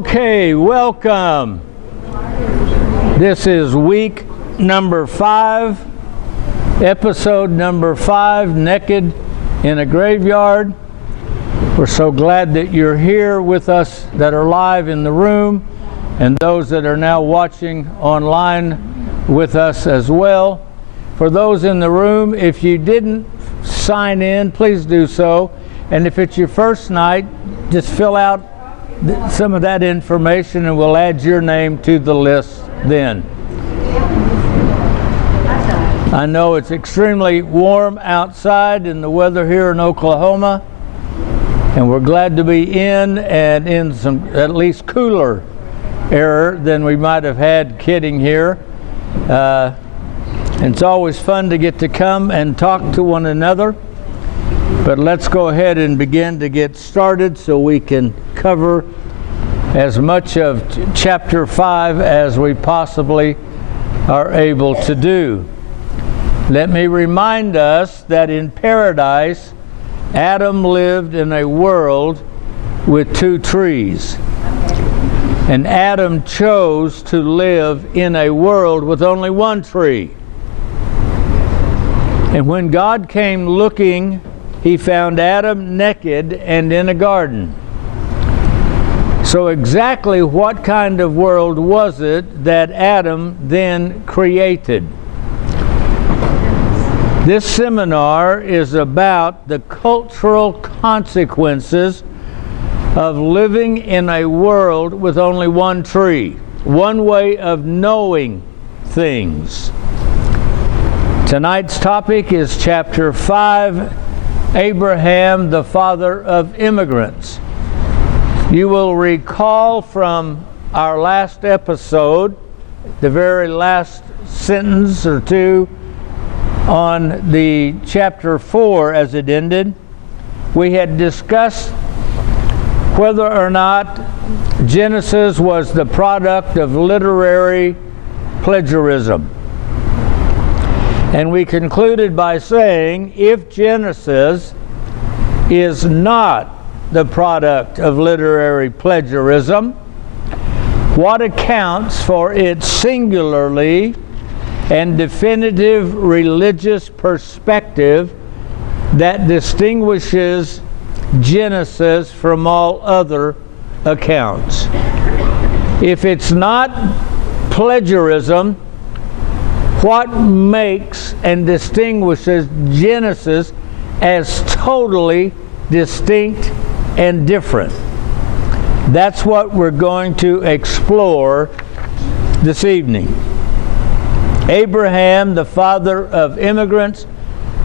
Okay, welcome. This is week number 5, episode number 5, Naked in a Graveyard. We're so glad that you're here with us that are live in the room, and those that are now watching online with us as well. For those in the room, if you didn't sign in, please do so. And if it's your first night, just fill out some of that information and we'll add your name to the list then. I know it's extremely warm outside in the weather here in Oklahoma, and we're glad to be in some at least cooler air than we might have had kidding here. And it's always fun to get to come and talk to one another. But let's go ahead and begin to get started so we can cover as much of chapter 5 as we possibly are able to do. Let me remind us that in paradise, Adam lived in a world with 2 trees. And Adam chose to live in a world with only 1 tree. And when God came looking, He found Adam naked and in a garden. So exactly what kind of world was it that Adam then created? This seminar is about the cultural consequences of living in a world with only 1 tree, one way of knowing things. Tonight's topic is chapter 5, Abraham, the father of immigrants. You will recall from our last episode, the very last sentence or two on the chapter 4 as it ended, we had discussed whether or not Genesis was the product of literary plagiarism. And we concluded by saying, if Genesis is not the product of literary plagiarism, what accounts for its singularly and definitive religious perspective that distinguishes Genesis from all other accounts? If it's not plagiarism, what makes and distinguishes Genesis as totally distinct and different? That's what we're going to explore this evening. Abraham, the father of immigrants,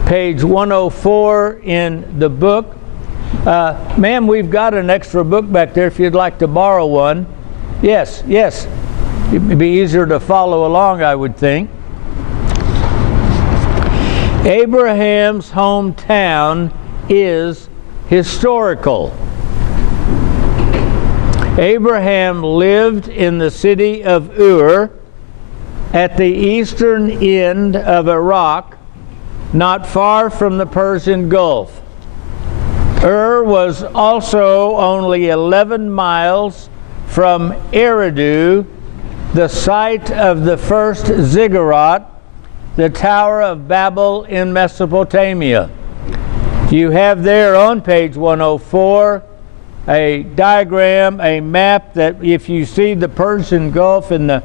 page 104 in the book. Ma'am, we've got an extra book back there if you'd like to borrow one. Yes. It'd be easier to follow along, I would think. Abraham's hometown is historical. Abraham lived in the city of Ur at the eastern end of Iraq, not far from the Persian Gulf. Ur was also only 11 miles from Eridu, the site of the first ziggurat, the Tower of Babel in Mesopotamia. You have there on page 104 a diagram, a map that if you see the Persian Gulf in the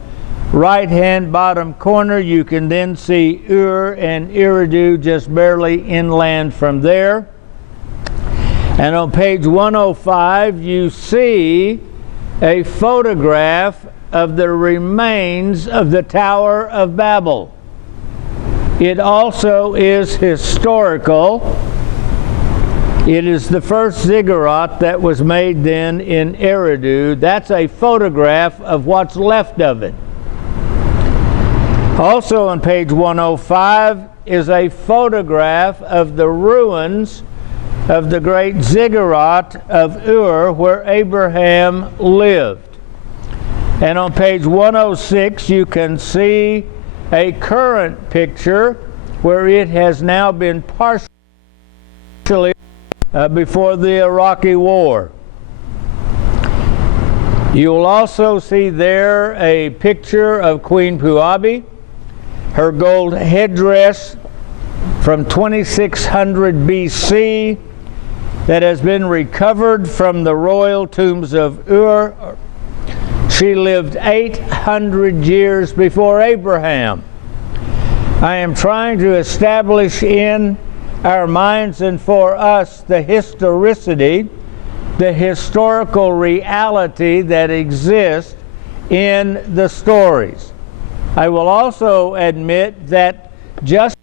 right-hand bottom corner, you can then see Ur and Eridu just barely inland from there. And on page 105, you see a photograph of the remains of the Tower of Babel. It also is historical. It is the first ziggurat that was made then in Eridu. That's a photograph of what's left of it. Also on page 105 is a photograph of the ruins of the great ziggurat of Ur where Abraham lived. And on page 106 you can see a current picture where it has now been partially before the Iraqi war. You will also see there a picture of Queen Puabi, her gold headdress from 2600 BC that has been recovered from the royal tombs of Ur. She lived 800 years before Abraham. I am trying to establish in our minds and for us the historicity, the historical reality that exists in the stories. I will also admit that just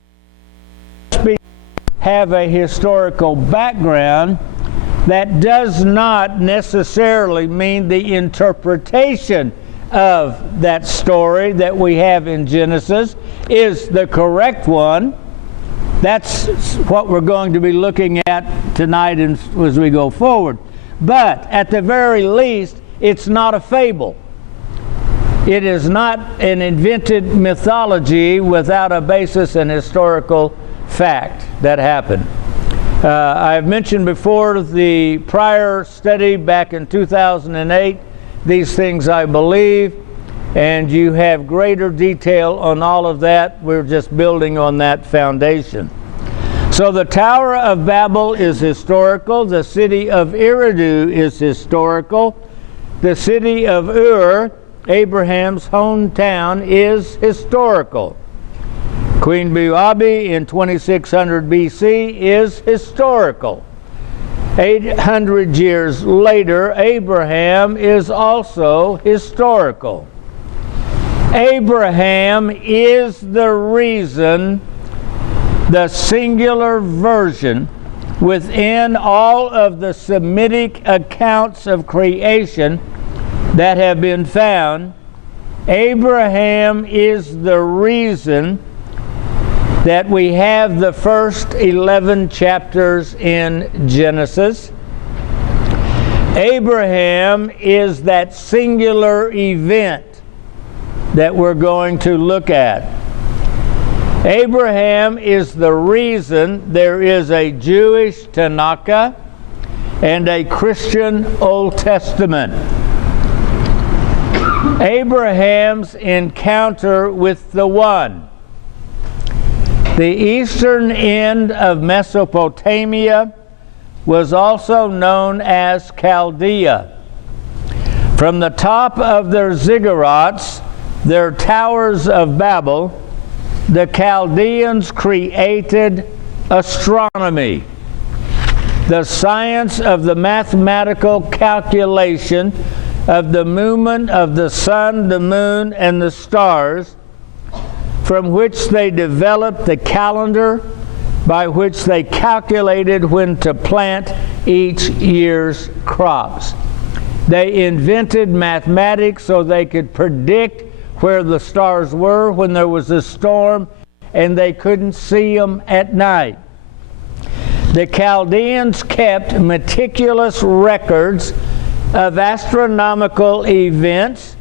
have a historical background, that does not necessarily mean the interpretation of that story that we have in Genesis is the correct one. That's what we're going to be looking at tonight as we go forward. But at the very least, it's not a fable. It is not an invented mythology without a basis in historical fact that happened. I've mentioned before the prior study back in 2008, these things I believe, and you have greater detail on all of that. We're just building on that foundation. So the Tower of Babel is historical. The city of Eridu is historical. The city of Ur, Abraham's hometown, is historical. Queen Puabi in 2600 BC is historical. 800 years later, Abraham is also historical. Abraham is the reason, the singular version within all of the Semitic accounts of creation that have been found. Abraham is the reason that we have the first 11 chapters in Genesis. Abraham is that singular event that we're going to look at. Abraham is the reason there is a Jewish Tanakh and a Christian Old Testament. Abraham's encounter with the One. The eastern end of Mesopotamia was also known as Chaldea. From the top of their ziggurats, their towers of Babel, the Chaldeans created astronomy, the science of the mathematical calculation of the movement of the sun, the moon, and the stars, from which they developed the calendar by which they calculated when to plant each year's crops. They invented mathematics so they could predict where the stars were when there was a storm and they couldn't see them at night. The Chaldeans kept meticulous records of astronomical events.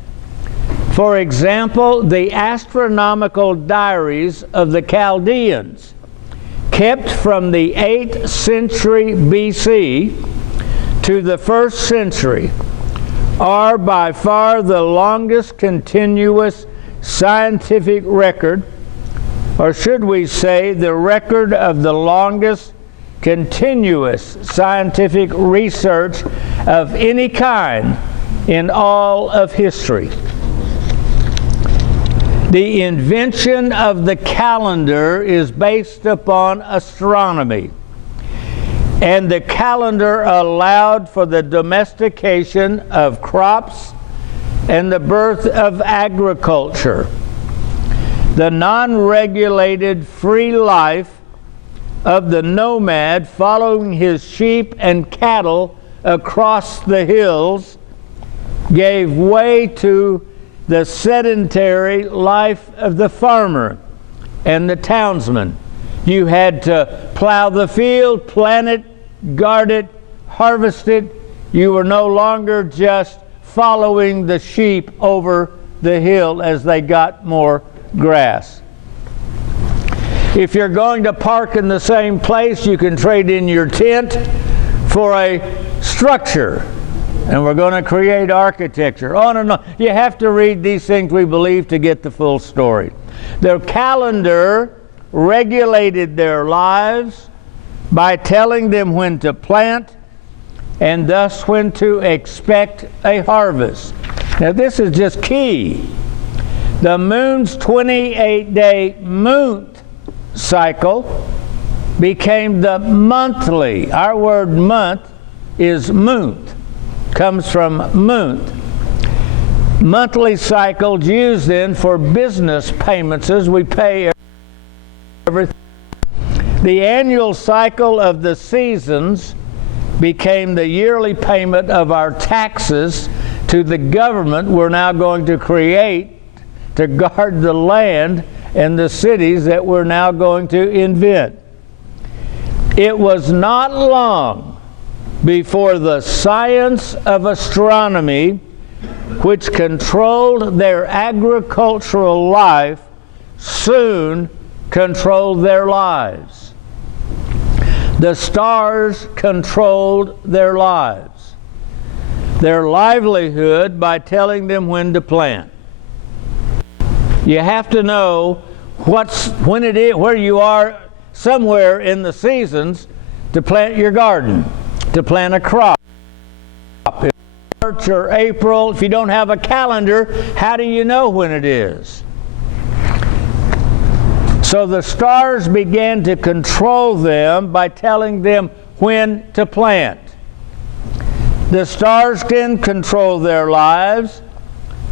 For example, the astronomical diaries of the Chaldeans, kept from the 8th century BC to the 1st century, are by far the longest continuous scientific record, or should we say the record of the longest continuous scientific research of any kind in all of history. The invention of the calendar is based upon astronomy, and the calendar allowed for the domestication of crops and the birth of agriculture. The non-regulated free life of the nomad following his sheep and cattle across the hills gave way to the sedentary life of the farmer and the townsman. You had to plow the field, plant it, guard it, harvest it. You were no longer just following the sheep over the hill as they got more grass. If you're going to park in the same place, you can trade in your tent for a structure and we're going to create architecture. On and on. You have to read these things we believe to get the full story. Their calendar regulated their lives by telling them when to plant and thus when to expect a harvest. Now this is just key. The moon's 28-day moon cycle became the monthly. Our word month is moon, comes from moon. Monthly cycle used then for business payments as we pay everything. The annual cycle of the seasons became the yearly payment of our taxes to the government we're now going to create to guard the land and the cities that we're now going to invent. It was not long before the science of astronomy, which controlled their agricultural life, soon controlled their lives. The stars controlled their lives, their livelihood, by telling them when to plant. You have to know when it is, where you are somewhere in the seasons to plant your garden, to plant a crop. If March or April, if you don't have a calendar, how do you know when it is? So the stars began to control them by telling them when to plant. The stars can control their lives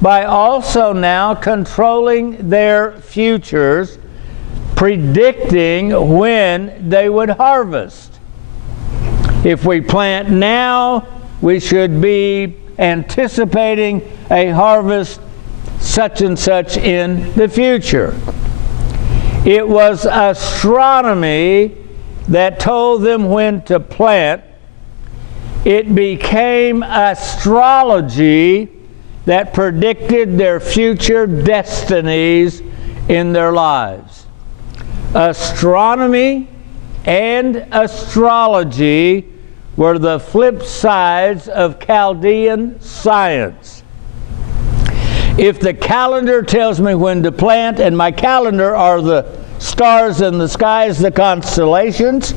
by also now controlling their futures, predicting when they would harvest. If we plant now, we should be anticipating a harvest such and such in the future. It was astronomy that told them when to plant. It became astrology that predicted their future destinies in their lives. Astronomy and astrology were the flip sides of Chaldean science. If the calendar tells me when to plant, and my calendar are the stars in the skies, the constellations,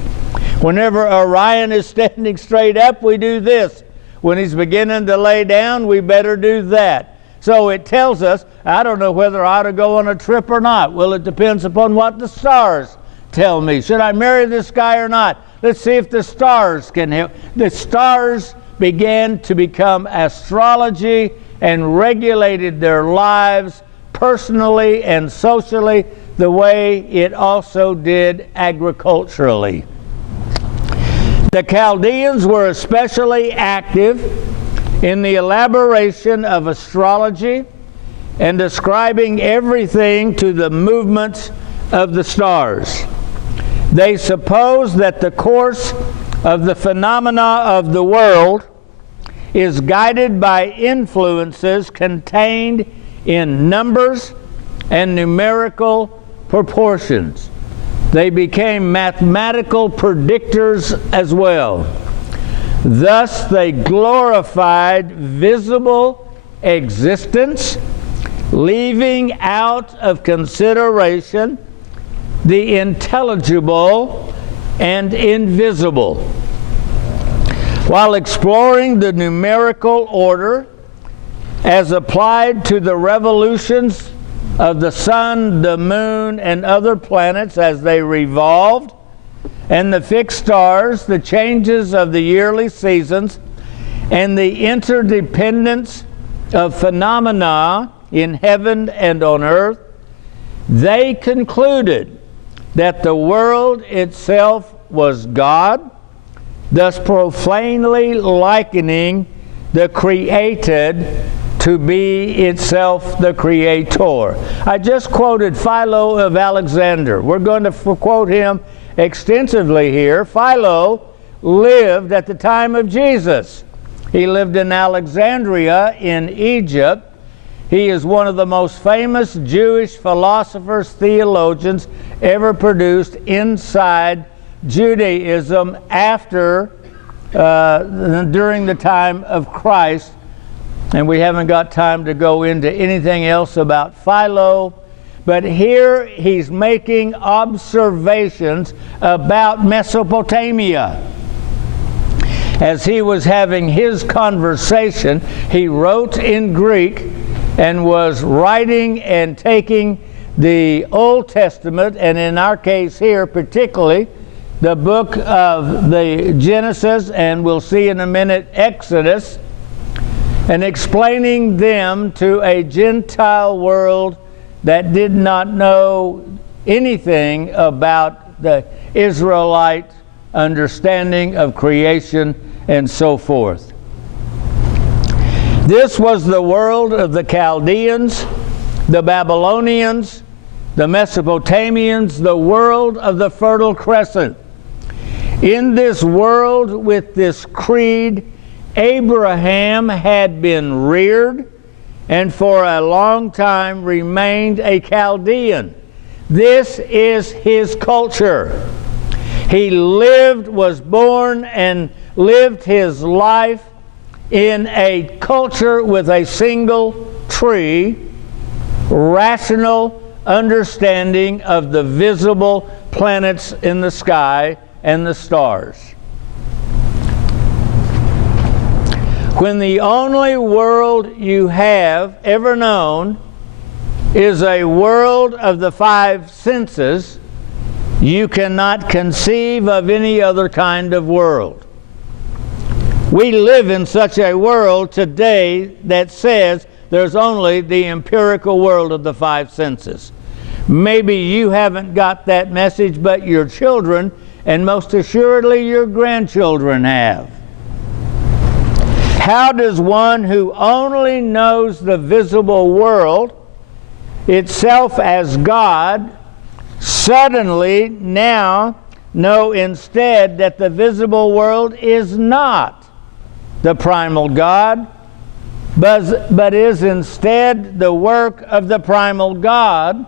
whenever Orion is standing straight up, we do this. When he's beginning to lay down, we better do that. So it tells us, I don't know whether I ought to go on a trip or not. Well, it depends upon what the stars tell me. Should I marry this guy or not? Let's see if the stars can help. The stars began to become astrology and regulated their lives personally and socially the way it also did agriculturally. The Chaldeans were especially active in the elaboration of astrology and describing everything to the movements of the stars. They supposed that the course of the phenomena of the world is guided by influences contained in numbers and numerical proportions. They became mathematical predictors as well. Thus they glorified visible existence, leaving out of consideration the intelligible and invisible. While exploring the numerical order as applied to the revolutions of the sun, the moon, and other planets as they revolved, and the fixed stars, the changes of the yearly seasons, and the interdependence of phenomena in heaven and on earth, they concluded that the world itself was God, thus profanely likening the created to be itself the creator. I just quoted Philo of Alexander. We're going to quote him extensively here. Philo lived at the time of Jesus. He lived in Alexandria in Egypt. He is one of the most famous Jewish philosophers, theologians ever produced inside Judaism after during the time of Christ, and we haven't got time to go into anything else about Philo, but here he's making observations about Mesopotamia. As he was having his conversation, he wrote in Greek and was writing and taking the Old Testament, and in our case here particularly, the book of the Genesis, and we'll see in a minute Exodus, and explaining them to a Gentile world that did not know anything about the Israelite understanding of creation and so forth. This was the world of the Chaldeans, the Babylonians, the Mesopotamians, the world of the Fertile Crescent. In this world with this creed, Abraham had been reared and for a long time remained a Chaldean. This is his culture. He lived, was born, and lived his life in a culture with a single tree, rational understanding of the visible planets in the sky and the stars. When the only world you have ever known is a world of the five senses, you cannot conceive of any other kind of world. We live in such a world today that says there's only the empirical world of the five senses. Maybe you haven't got that message, but your children, and most assuredly your grandchildren, have. How does one who only knows the visible world itself as God suddenly now know instead that the visible world is not the primal God, but is instead the work of the primal God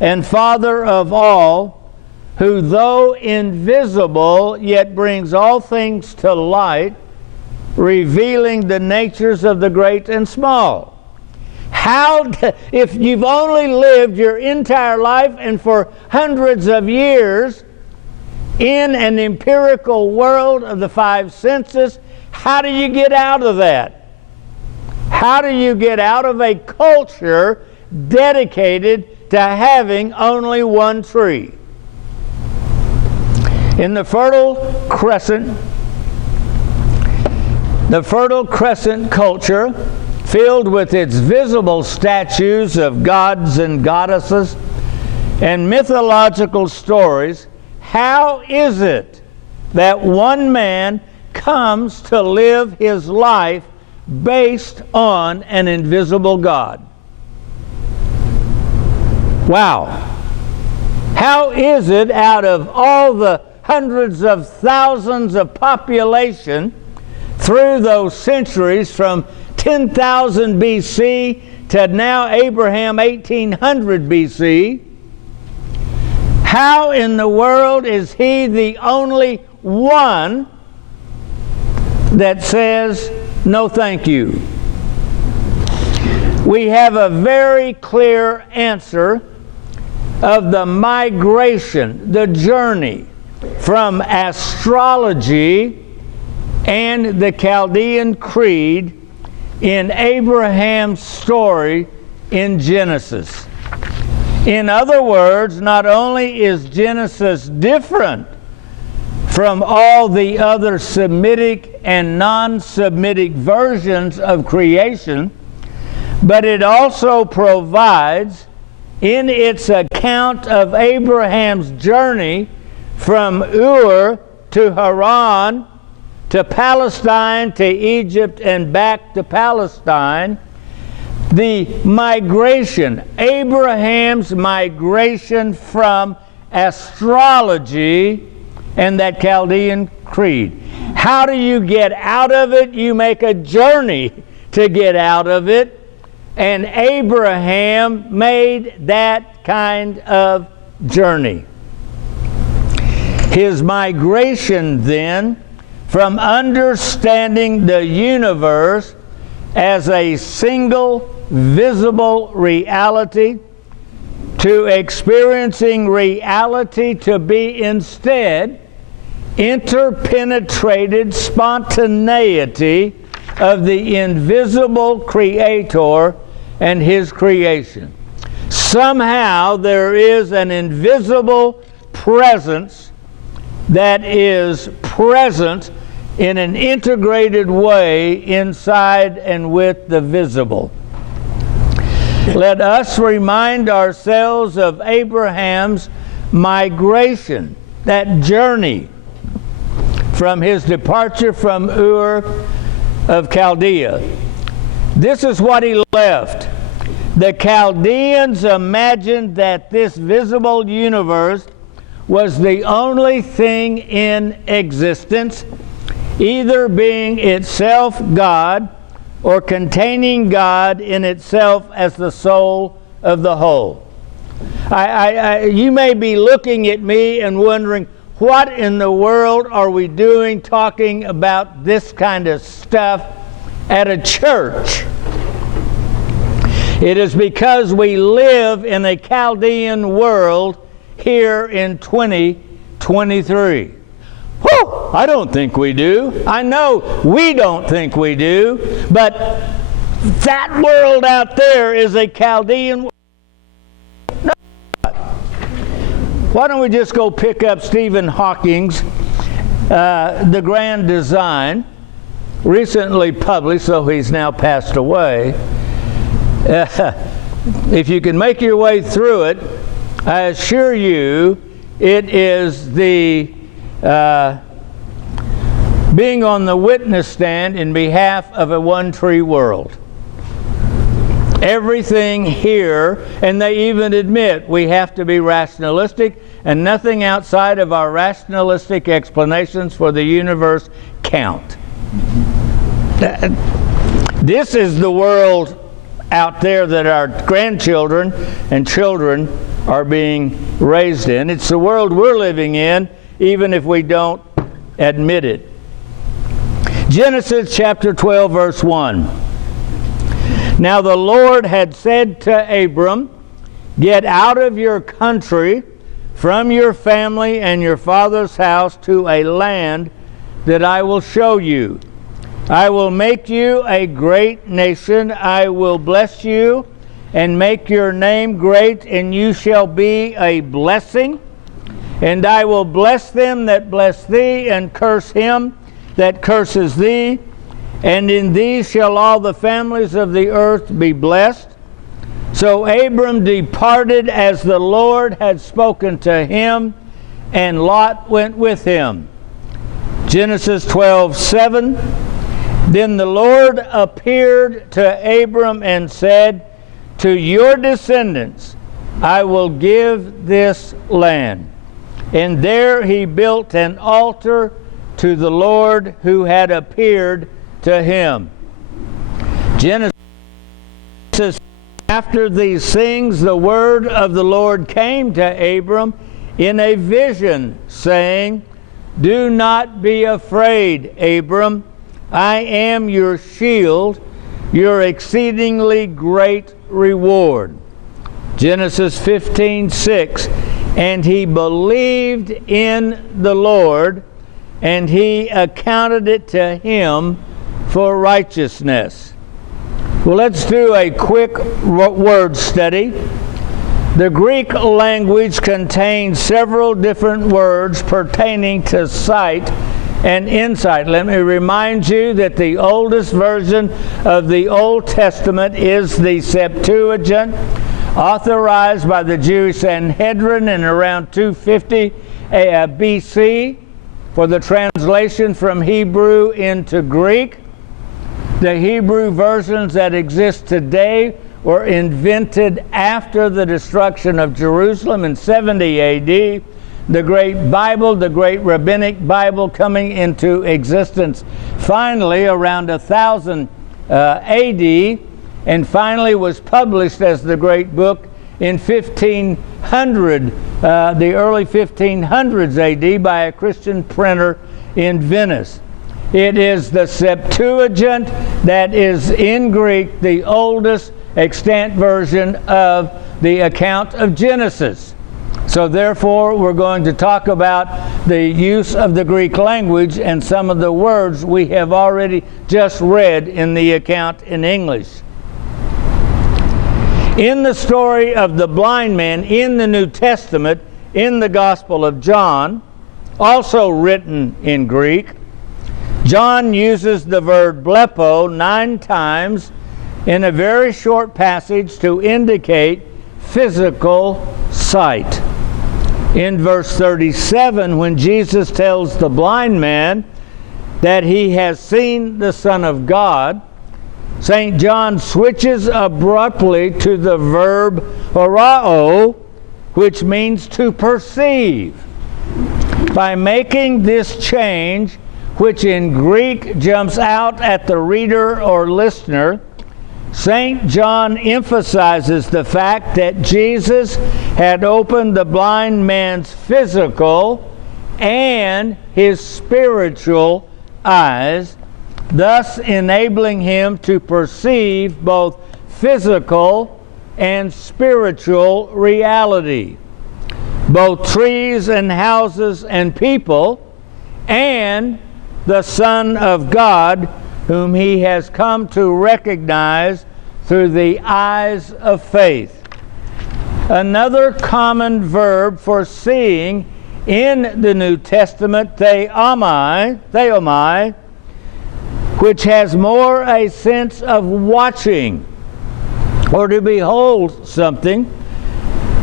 and Father of all, who though invisible yet brings all things to light, revealing the natures of the great and small? If you've only lived your entire life and for hundreds of years in an empirical world of the five senses, how do you get out of that? How do you get out of a culture dedicated to having only one tree? In the Fertile Crescent culture, filled with its visible statues of gods and goddesses and mythological stories, how is it that one man comes to live his life based on an invisible God? Wow. How is it out of all the hundreds of thousands of population through those centuries from 10,000 BC to now Abraham 1800 BC, how in the world is he the only one that says, no thank you? We have a very clear answer of the migration, the journey from astrology and the Chaldean creed in Abraham's story in Genesis. In other words, not only is Genesis different from all the other Semitic and non-Semitic versions of creation, but it also provides in its account of Abraham's journey from Ur to Haran to Palestine to Egypt and back to Palestine, the migration, Abraham's migration from astrology and that Chaldean creed. How do you get out of it? You make a journey to get out of it. And Abraham made that kind of journey. His migration then from understanding the universe as a single visible reality to experiencing reality to be instead interpenetrated spontaneity of the invisible Creator and His creation. Somehow there is an invisible presence that is present in an integrated way inside and with the visible. Let us remind ourselves of Abraham's migration, that journey from his departure from Ur of Chaldea. This is what he left. The Chaldeans imagined that this visible universe was the only thing in existence, either being itself God or containing God in itself as the soul of the whole. You may be looking at me and wondering, what in the world are we doing talking about this kind of stuff at a church? It is because we live in a Chaldean world here in 2023. Whew, I don't think we do. I know we don't think we do, but that world out there is a Chaldean world. No. Why don't we just go pick up Stephen Hawking's The Grand Design, recently published, though he's now passed away. If you can make your way through it, I assure you it is the being on the witness stand in behalf of a one-tree world. Everything here, and they even admit we have to be rationalistic, and nothing outside of our rationalistic explanations for the universe count. This is the world out there that our grandchildren and children are being raised in. It's the world we're living in, even if we don't admit it. Genesis chapter 12, verse 1. Now the Lord had said to Abram, "Get out of your country, from your family and your father's house, to a land that I will show you. I will make you a great nation. I will bless you and make your name great, and you shall be a blessing. And I will bless them that bless thee, and curse him that curses thee. And in thee shall all the families of the earth be blessed." So Abram departed as the Lord had spoken to him, and Lot went with him. Genesis 12:7. Then the Lord appeared to Abram and said, "To your descendants I will give this land." And there he built an altar to the Lord who had appeared to him. Genesis. After these things, the word of the Lord came to Abram in a vision, saying, "Do not be afraid, Abram. I am your shield, your exceedingly great reward." Genesis 15:6. And he believed in the Lord, and he accounted it to him for righteousness. Well, let's do a quick word study. The Greek language contains several different words pertaining to sight and insight. Let me remind you that the oldest version of the Old Testament is the Septuagint, authorized by the Jewish Sanhedrin in around 250 BC for the translation from Hebrew into Greek. The Hebrew versions that exist today were invented after the destruction of Jerusalem in 70 AD. The Great Bible, the Great Rabbinic Bible, coming into existence finally around 1000 AD, and finally was published as the Great Book in 1500, the early 1500s AD, by a Christian printer in Venice. It is the Septuagint that is in Greek the oldest extant version of the account of Genesis. So therefore, we're going to talk about the use of the Greek language and some of the words we have already just read in the account in English. In the story of the blind man in the New Testament, in the Gospel of John, also written in Greek, John uses the verb blepo 9 times in a very short passage to indicate physical sight. In verse 37, when Jesus tells the blind man that he has seen the Son of God, St. John switches abruptly to the verb horao, which means to perceive. By making this change, which in Greek jumps out at the reader or listener, St. John emphasizes the fact that Jesus had opened the blind man's physical and his spiritual eyes, thus enabling him to perceive both physical and spiritual reality, both trees and houses and people, and the Son of God, whom he has come to recognize through the eyes of faith. Another common verb for seeing in the New Testament, theomai, which has more a sense of watching or to behold something.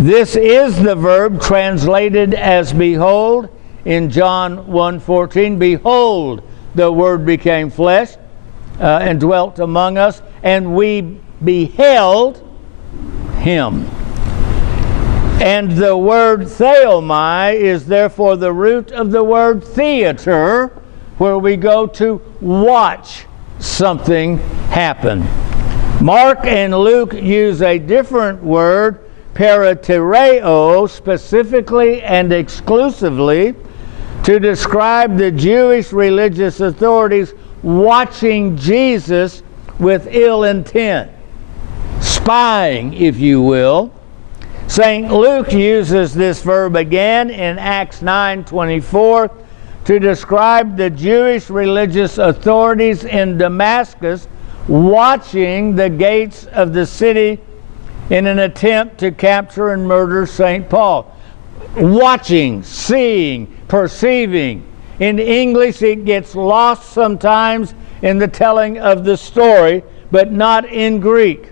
This is the verb translated as behold in John 1:14. Behold, the Word became flesh and dwelt among us, and we beheld him. And the word theomai is therefore the root of the word theater, where we go to watch something happen. Mark and Luke use a different word, paratereo, specifically and exclusively to describe the Jewish religious authorities watching Jesus with ill intent, spying, if you will. St. Luke uses this verb again in Acts 9:24 to describe the Jewish religious authorities in Damascus watching the gates of the city in an attempt to capture and murder St. Paul. Watching, seeing, perceiving. In English, it gets lost sometimes in the telling of the story, but not in Greek.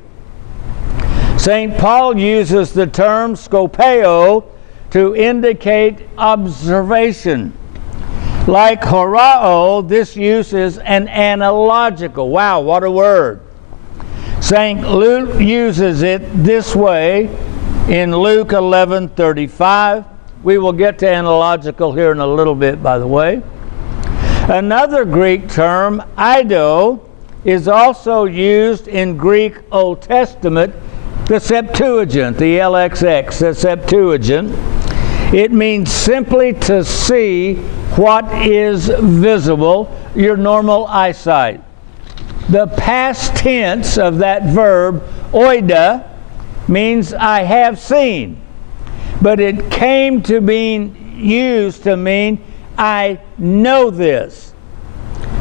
St. Paul uses the term skopeo to indicate observation. Like horao, this use is an analogical. Wow, what a word. St. Luke uses it this way in Luke 11:35. We will get to analogical here in a little bit, by the way. Another Greek term, eido, is also used in Greek Old Testament, the Septuagint, the LXX, the Septuagint. It means simply to see what is visible, your normal eyesight. The past tense of that verb, oida, means I have seen. But it came to being used to mean I know this.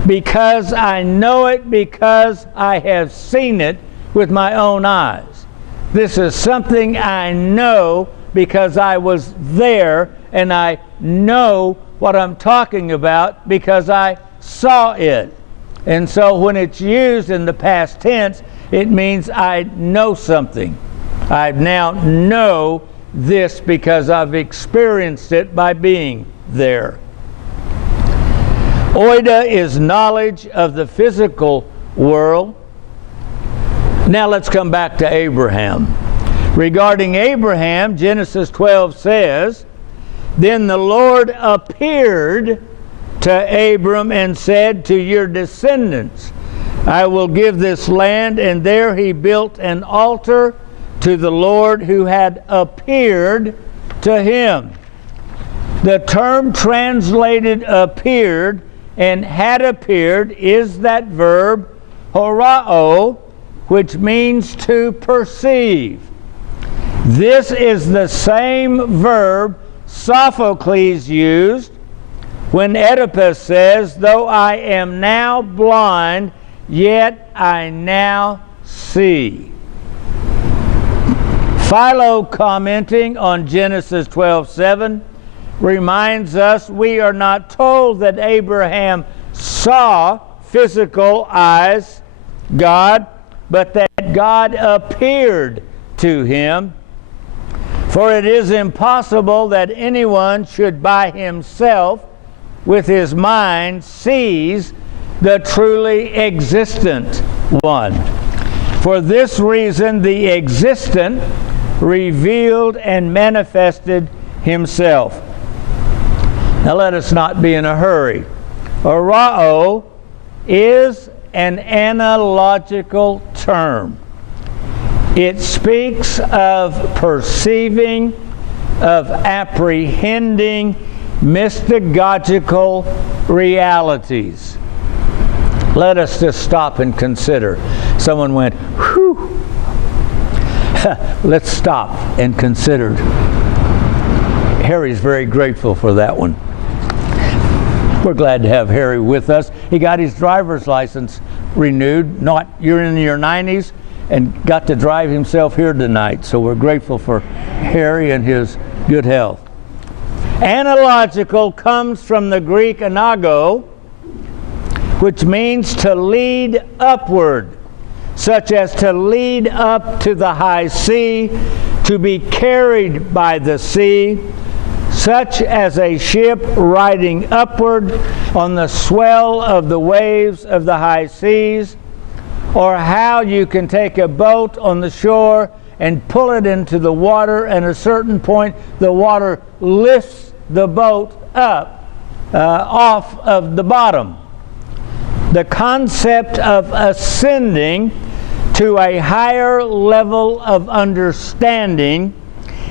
Because I know it because I have seen it with my own eyes. This is something I know because I was there, and I know what I'm talking about because I saw it. And so when it's used in the past tense, it means I know something. I now know this because I've experienced it by being there. Oida is knowledge of the physical world. Now let's come back to Abraham. Regarding Abraham, Genesis 12 says, "Then the Lord appeared to Abram and said, to your descendants, I will give this land," and there he built an altar to the Lord who had appeared to him. The term translated appeared and had appeared is that verb horao, which means to perceive. This is the same verb Sophocles used when Oedipus says, "Though I am now blind, yet I now see." Philo, commenting on Genesis 12:7, reminds us we are not told that Abraham saw physical eyes God, but that God appeared to him. For it is impossible that anyone should by himself, with his mind, seize the truly existent one. For this reason, the existent revealed and manifested himself. Now let us not be in a hurry. Horao is an analogical term. It speaks of perceiving, of apprehending mystagogical realities. Let us just stop and consider. Someone went, whew. Let's stop and consider. Harry's very grateful for that one. We're glad to have Harry with us. He got his driver's license renewed. You're in your 90s and got to drive himself here tonight. So we're grateful for Harry and his good health. Analogical comes from the Greek anago, which means to lead upward, such as to lead up to the high sea, to be carried by the sea, such as a ship riding upward on the swell of the waves of the high seas, or how you can take a boat on the shore and pull it into the water, and at a certain point the water lifts the boat up off of the bottom. The concept of ascending to a higher level of understanding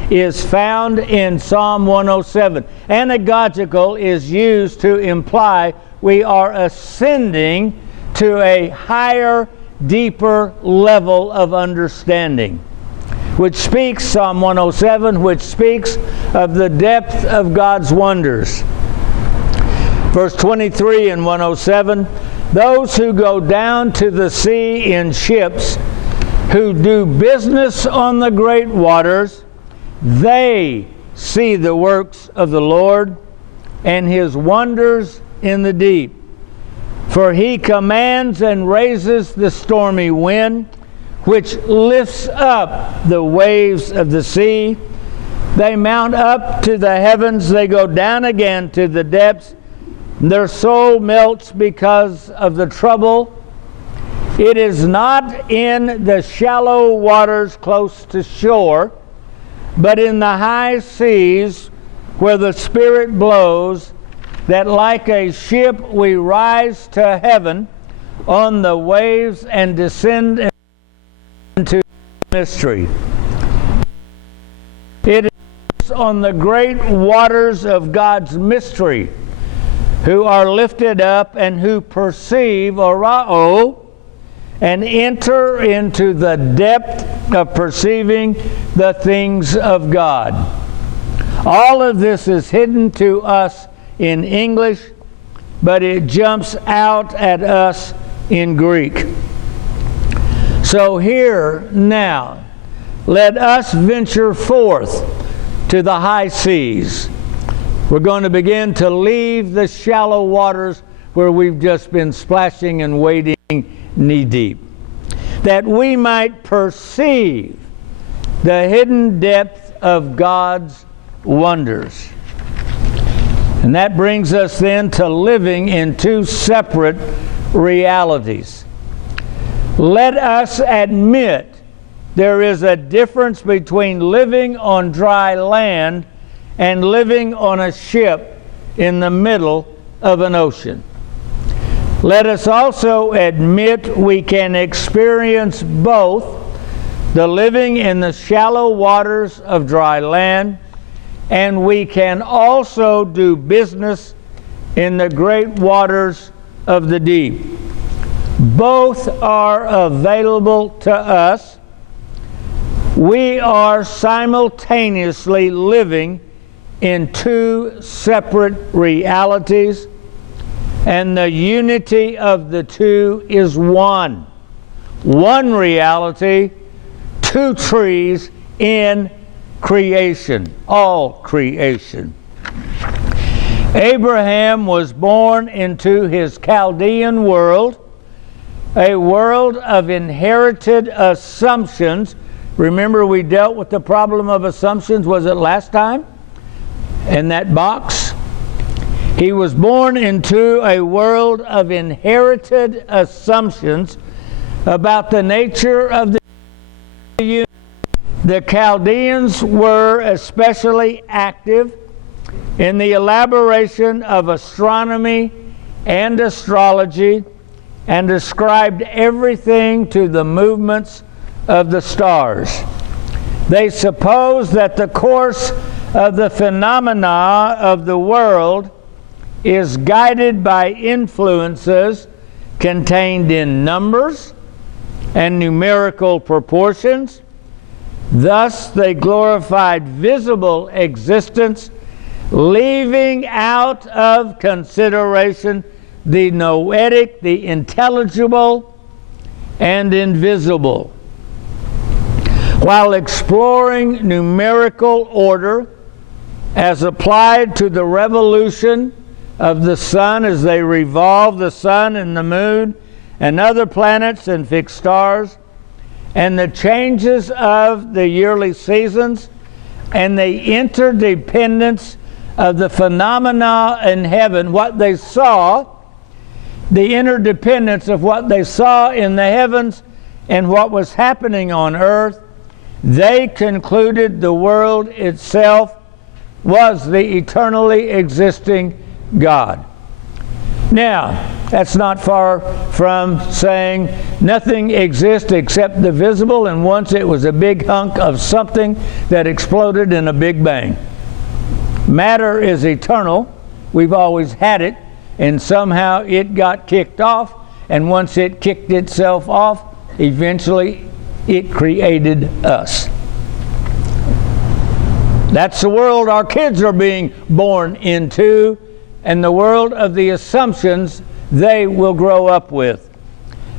is found in Psalm 107. Anagogical is used to imply we are ascending to a higher, deeper level of understanding, which speaks, Psalm 107, which speaks of the depth of God's wonders. Verse 23 in 107, those who go down to the sea in ships, who do business on the great waters, they see the works of the Lord and his wonders in the deep. For he commands and raises the stormy wind, which lifts up the waves of the sea. They mount up to the heavens, they go down again to the depths. Their soul melts because of the trouble. It is not in the shallow waters close to shore, but in the high seas where the Spirit blows, that like a ship we rise to heaven on the waves and descend into mystery. It is on the great waters of God's mystery who are lifted up and who perceive, orao, and enter into the depth of perceiving the things of God. All of this is hidden to us in English, but it jumps out at us in Greek. So here now, let us venture forth to the high seas. We're going to begin to leave the shallow waters where we've just been splashing and wading knee deep, that we might perceive the hidden depth of God's wonders. And that brings us then to living in two separate realities. Let us admit there is a difference between living on dry land and living on a ship in the middle of an ocean. Let us also admit we can experience both the living in the shallow waters of dry land, and we can also do business in the great waters of the deep. Both are available to us. We are simultaneously living in two separate realities, and the unity of the two is one. One reality, two trees in creation, all creation. Abraham was born into his Chaldean world, a world of inherited assumptions. Remember, we dealt with the problem of assumptions, was it last time? In that box. He was born into a world of inherited assumptions about the nature of the universe. The Chaldeans were especially active in the elaboration of astronomy and astrology, and ascribed everything to the movements of the stars. They supposed that the course of the phenomena of the world is guided by influences contained in numbers and numerical proportions. Thus, they glorified visible existence, leaving out of consideration the noetic, the intelligible, and invisible. While exploring numerical order as applied to the revolution of the sun as they revolve the sun and the moon and other planets and fixed stars, and the changes of the yearly seasons and the interdependence of the phenomena in heaven, what they saw, the interdependence of what they saw in the heavens and what was happening on earth, they concluded the world itself was the eternally existing God. Now, that's not far from saying nothing exists except the visible, and once it was a big hunk of something that exploded in a big bang. Matter is eternal. We've always had it, and somehow it got kicked off, and once it kicked itself off, eventually it created us. That's the world our kids are being born into, and the world of the assumptions they will grow up with.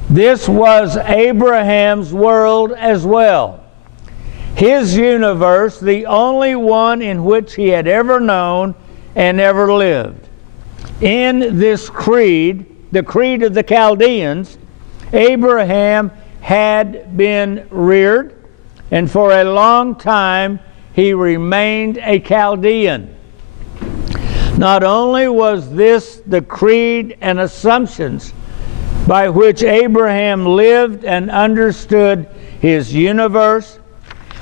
This was Abraham's world as well. His universe, the only one in which he had ever known and ever lived. In this creed, the creed of the Chaldeans, Abraham had been reared, and for a long time he remained a Chaldean. Not only was this the creed and assumptions by which Abraham lived and understood his universe,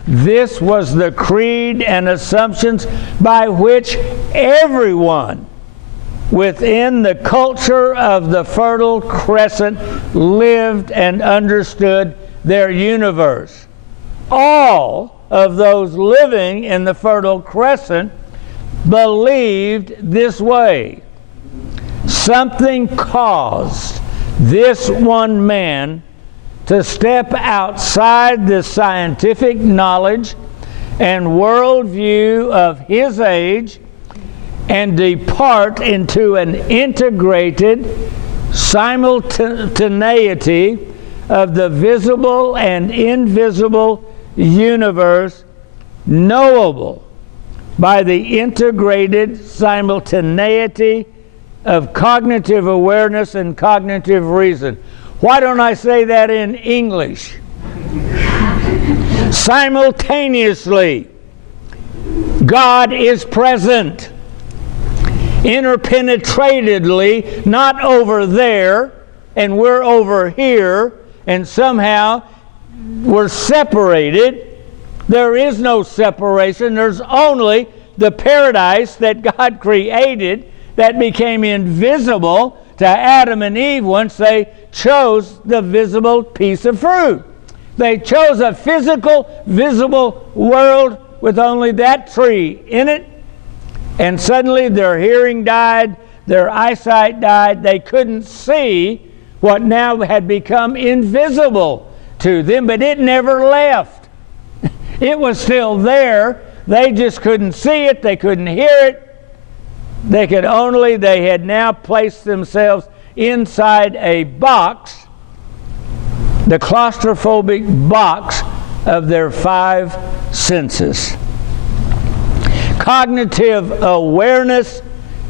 this was the creed and assumptions by which everyone within the culture of the Fertile Crescent lived and understood their universe. All of those living in the Fertile Crescent believed this way. Something caused this one man to step outside the scientific knowledge and worldview of his age and depart into an integrated simultaneity of the visible and invisible universe, knowable by the integrated simultaneity of cognitive awareness and cognitive reason. Why don't I say that in English? Simultaneously, God is present. Interpenetratedly, not over there, and we're over here, and somehow we're separated. There is no separation. There's only the paradise that God created that became invisible to Adam and Eve once they chose the visible piece of fruit. They chose a physical, visible world with only that tree in it, and suddenly their hearing died, their eyesight died. They couldn't see what now had become invisible to them, but it never left. It was still there. They just couldn't see it. They couldn't hear it. They had now placed themselves inside a box, the claustrophobic box of their five senses. Cognitive awareness,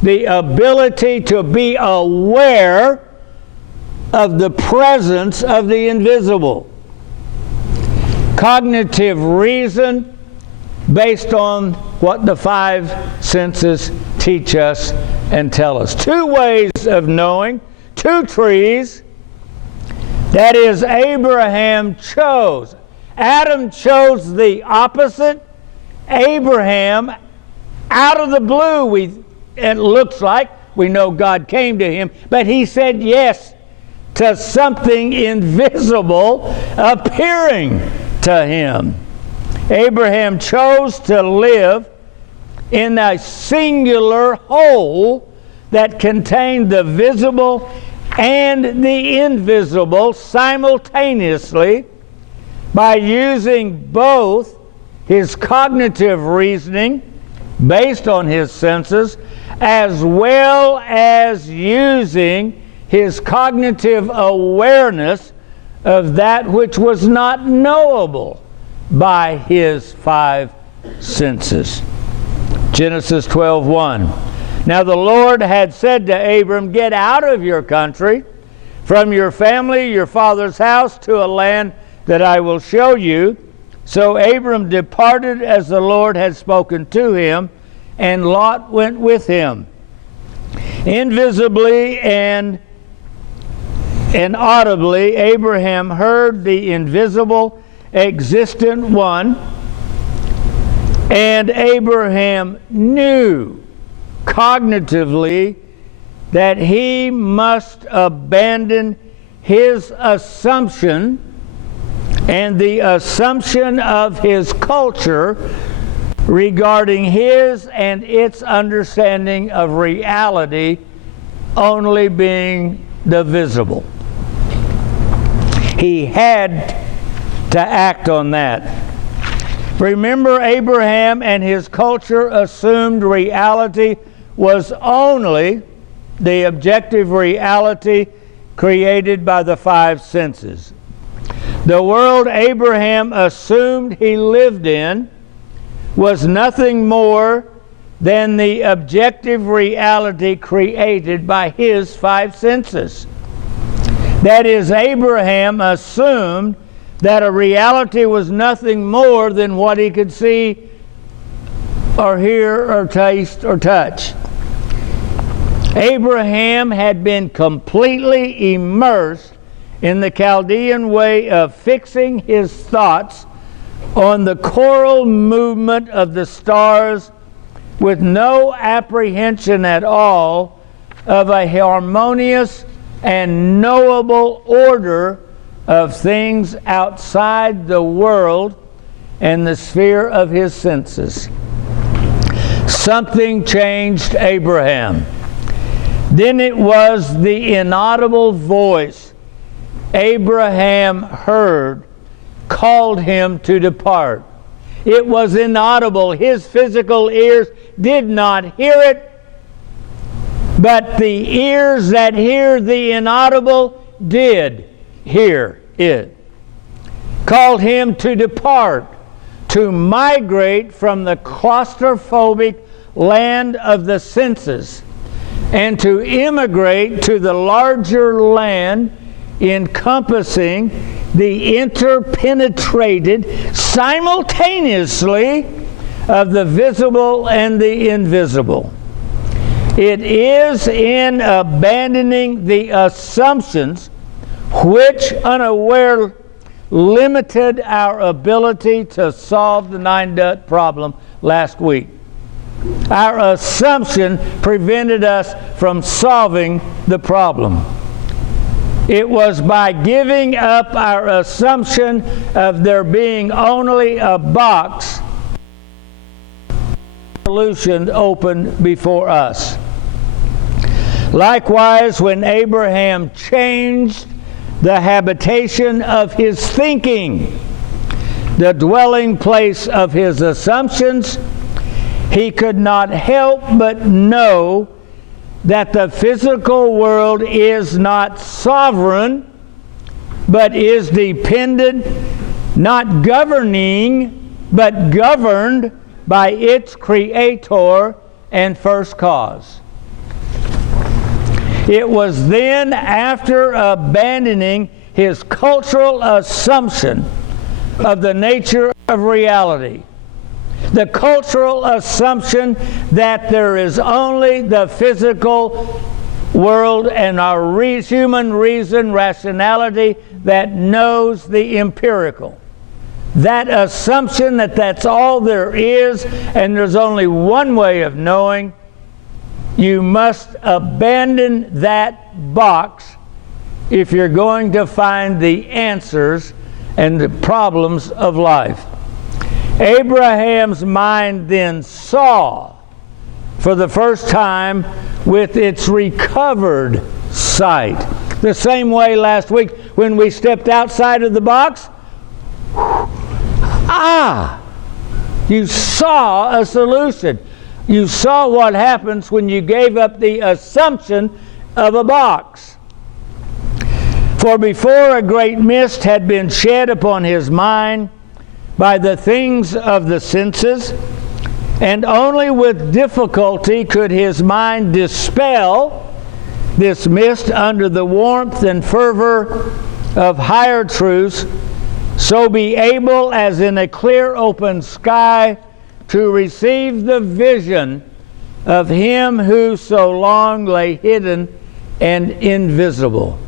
the ability to be aware of the presence of the invisible. Cognitive reason based on what the five senses teach us and tell us. Two ways of knowing, two trees. That is, Abraham chose. Adam chose the opposite. Abraham, out of the blue, it looks like, we know God came to him, but he said yes to something invisible appearing to him. Abraham chose to live in a singular whole that contained the visible and the invisible simultaneously by using both his cognitive reasoning based on his senses as well as using his cognitive awareness of that which was not knowable by his five senses. Genesis 12:1. Now the Lord had said to Abram, "Get out of your country, from your family, your father's house, to a land that I will show you." So Abram departed as the Lord had spoken to him, and Lot went with him. Invisibly and audibly, Abraham heard the invisible, existent one, and Abraham knew cognitively that he must abandon his assumption and the assumption of his culture regarding his and its understanding of reality only being the visible. He had to act on that. Remember, Abraham and his culture assumed reality was only the objective reality created by the five senses. The world Abraham assumed he lived in was nothing more than the objective reality created by his five senses. That is, Abraham assumed that a reality was nothing more than what he could see or hear or taste or touch. Abraham had been completely immersed in the Chaldean way of fixing his thoughts on the choral movement of the stars with no apprehension at all of a harmonious and knowable order of things outside the world and the sphere of his senses. Something changed Abraham. Then it was the inaudible voice Abraham heard called him to depart. It was inaudible. His physical ears did not hear it, but the ears that hear the inaudible did hear it. Called him to depart, to migrate from the claustrophobic land of the senses and to immigrate to the larger land encompassing the interpenetrated simultaneously of the visible and the invisible. It is in abandoning the assumptions which unaware limited our ability to solve the nine-nut problem last week. Our assumption prevented us from solving the problem. It was by giving up our assumption of there being only a box, solution open before us. Likewise, when Abraham changed the habitation of his thinking, the dwelling place of his assumptions, he could not help but know that the physical world is not sovereign, but is dependent, not governing, but governed by its creator and first cause. It was then, after abandoning his cultural assumption of the nature of reality, the cultural assumption that there is only the physical world and our human reason, rationality that knows the empirical. That assumption that that's all there is and there's only one way of knowing, you must abandon that box if you're going to find the answers and the problems of life. Abraham's mind then saw for the first time with its recovered sight. The same way last week when we stepped outside of the box, you saw a solution. You saw what happens when you gave up the assumption of a box. For before a great mist had been shed upon his mind by the things of the senses, and only with difficulty could his mind dispel this mist under the warmth and fervor of higher truths, so be able, as in a clear open sky, to receive the vision of him who so long lay hidden and invisible.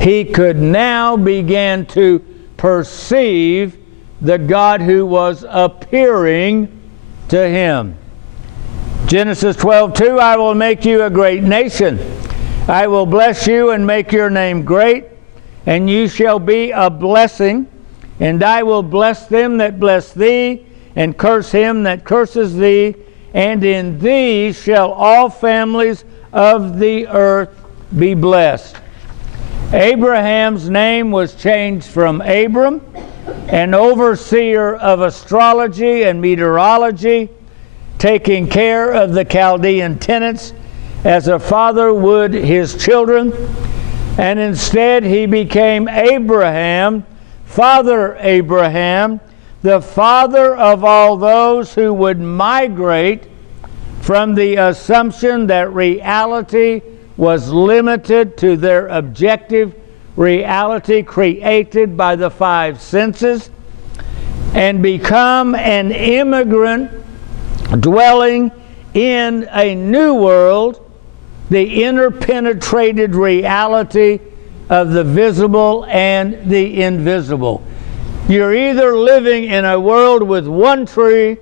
He could now begin to perceive the God who was appearing to him. Genesis 12:2, I will make you a great nation. I will bless you and make your name great, and you shall be a blessing. And I will bless them that bless thee, and curse him that curses thee. And in thee shall all families of the earth be blessed. Abraham's name was changed from Abram, an overseer of astrology and meteorology, taking care of the Chaldean tenants as a father would his children, and instead he became Abraham, Father Abraham, the father of all those who would migrate from the assumption that reality was limited to their objective reality created by the five senses, and become an immigrant dwelling in a new world, the interpenetrated reality of the visible and the invisible. You're either living in a world with one tree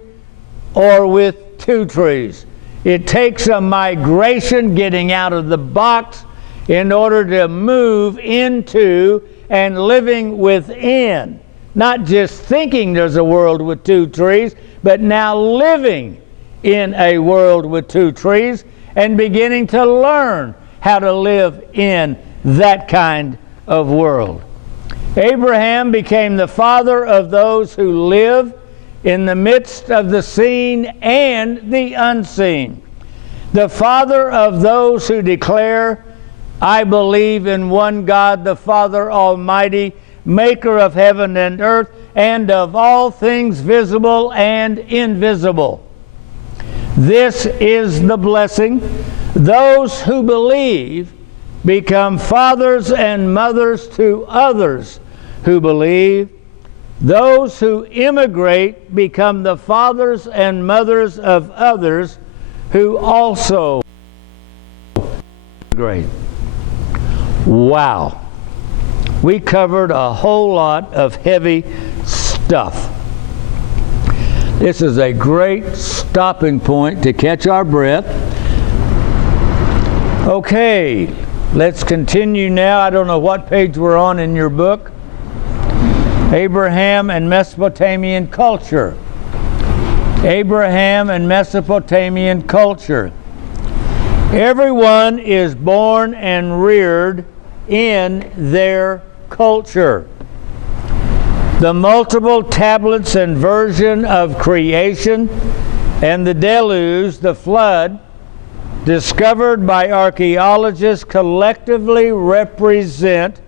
or with two trees. It takes a migration, getting out of the box, in order to move into and living within. Not just thinking there's a world with two trees, but now living in a world with two trees and beginning to learn how to live in that kind of world. Abraham became the father of those who live in the midst of the seen and the unseen. The father of those who declare, I believe in one God, the Father Almighty, maker of heaven and earth, and of all things visible and invisible. This is the blessing. Those who believe become fathers and mothers to others who believe. Those who immigrate become the fathers and mothers of others who also immigrate. Wow. We covered a whole lot of heavy stuff. This is a great stopping point to catch our breath. Okay, let's continue now. I don't know what page we're on in your book. Abraham and Mesopotamian culture. Abraham and Mesopotamian culture. Everyone is born and reared in their culture. The multiple tablets and version of creation and the deluge, the flood, discovered by archaeologists collectively represent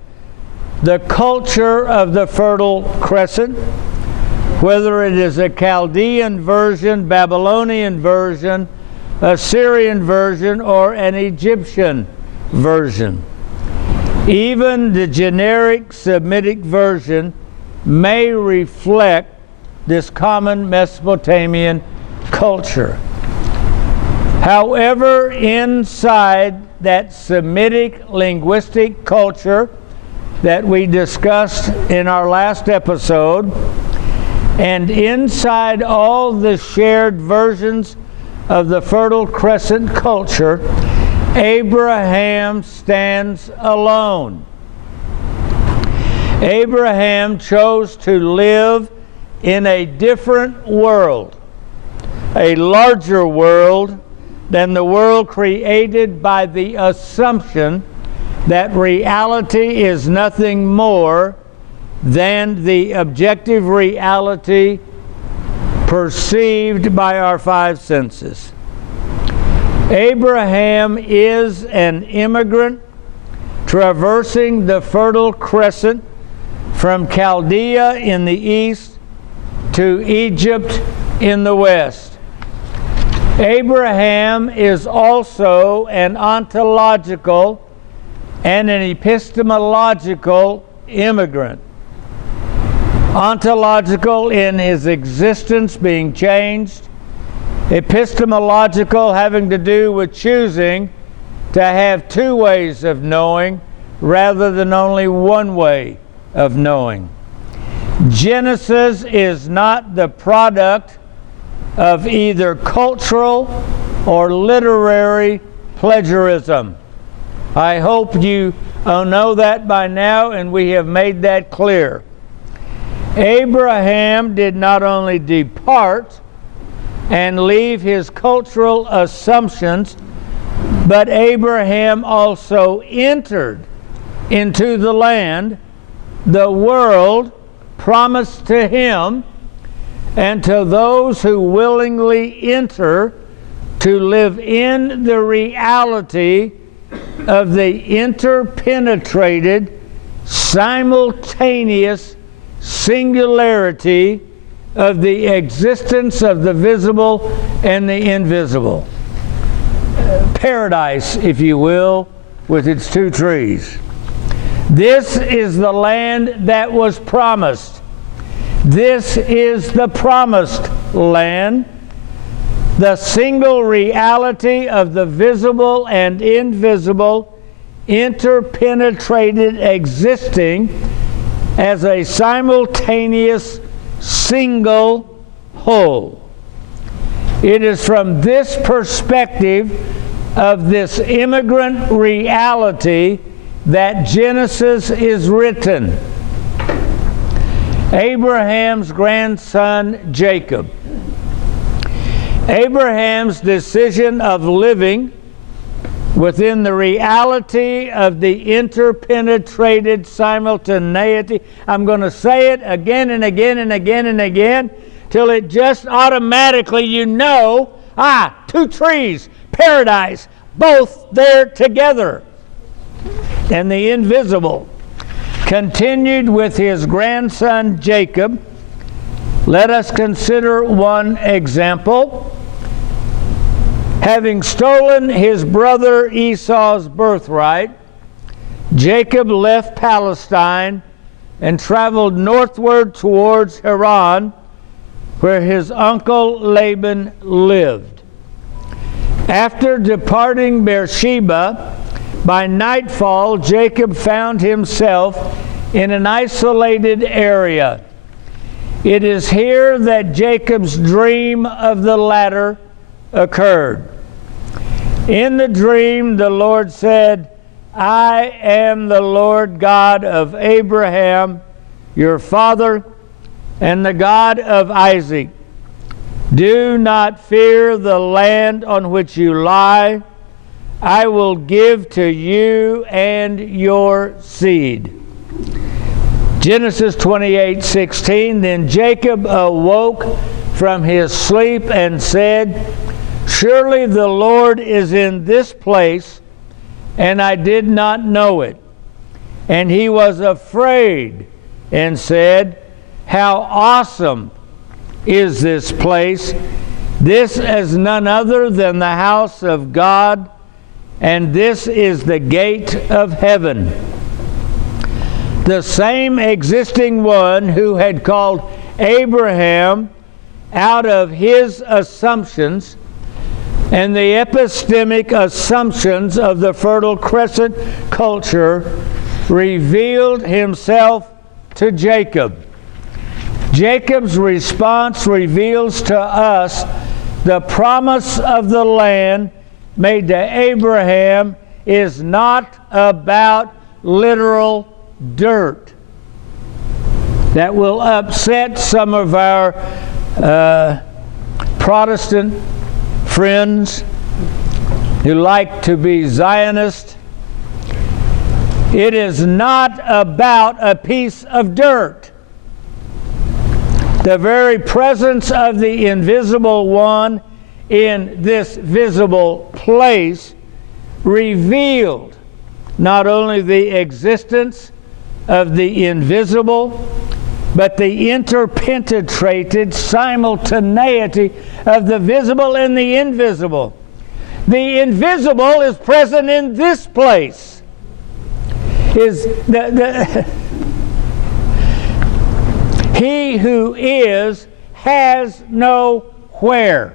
the culture of the Fertile Crescent, whether it is a Chaldean version, Babylonian version, Assyrian version, or an Egyptian version. Even the generic Semitic version may reflect this common Mesopotamian culture. However, inside that Semitic linguistic culture that we discussed in our last episode, and inside all the shared versions of the Fertile Crescent culture, Abraham stands alone. Abraham chose to live in a different world, a larger world than the world created by the assumption that reality is nothing more than the objective reality perceived by our five senses. Abraham is an immigrant traversing the Fertile Crescent from Chaldea in the east to Egypt in the west. Abraham is also an ontological and an epistemological immigrant. Ontological in his existence being changed, epistemological having to do with choosing to have two ways of knowing rather than only one way of knowing. Genesis is not the product of either cultural or literary plagiarism. I hope you know that by now, and we have made that clear. Abraham did not only depart and leave his cultural assumptions, but Abraham also entered into the land, the world promised to him, and to those who willingly enter to live in the reality of the interpenetrated, simultaneous singularity of the existence of the visible and the invisible. Paradise, if you will, with its two trees. This is the land that was promised. This is the promised land, the single reality of the visible and invisible, interpenetrated, existing as a simultaneous single whole. It is from this perspective of this immigrant reality that Genesis is written. Abraham's grandson Jacob. Abraham's decision of living within the reality of the interpenetrated simultaneity. I'm going to say it again and again and again and again till it just automatically, two trees, paradise, both there together. And the invisible continued with his grandson Jacob. Let us consider one example. Having stolen his brother Esau's birthright, Jacob left Palestine and traveled northward towards Haran, where his uncle Laban lived. After departing Beersheba, by nightfall, Jacob found himself in an isolated area. It is here that Jacob's dream of the ladder occurred. In the dream, the Lord said, I am the Lord God of Abraham, your father, and the God of Isaac. Do not fear the land on which you lie. I will give to you and your seed. Genesis 28:16, then Jacob awoke from his sleep and said, surely the Lord is in this place, and I did not know it. And he was afraid and said, how awesome is this place! This is none other than the house of God, and this is the gate of heaven. The same existing one who had called Abraham out of his assumptions and the epistemic assumptions of the Fertile Crescent culture revealed himself to Jacob. Jacob's response reveals to us the promise of the land made to Abraham is not about literal dirt. That will upset some of our Protestant friends who like to be Zionist. It is not about a piece of dirt. The very presence of the invisible one in this visible place revealed not only the existence of the invisible, but the interpenetrated simultaneity of the visible and the invisible. The invisible is present in this place. He who is has no where,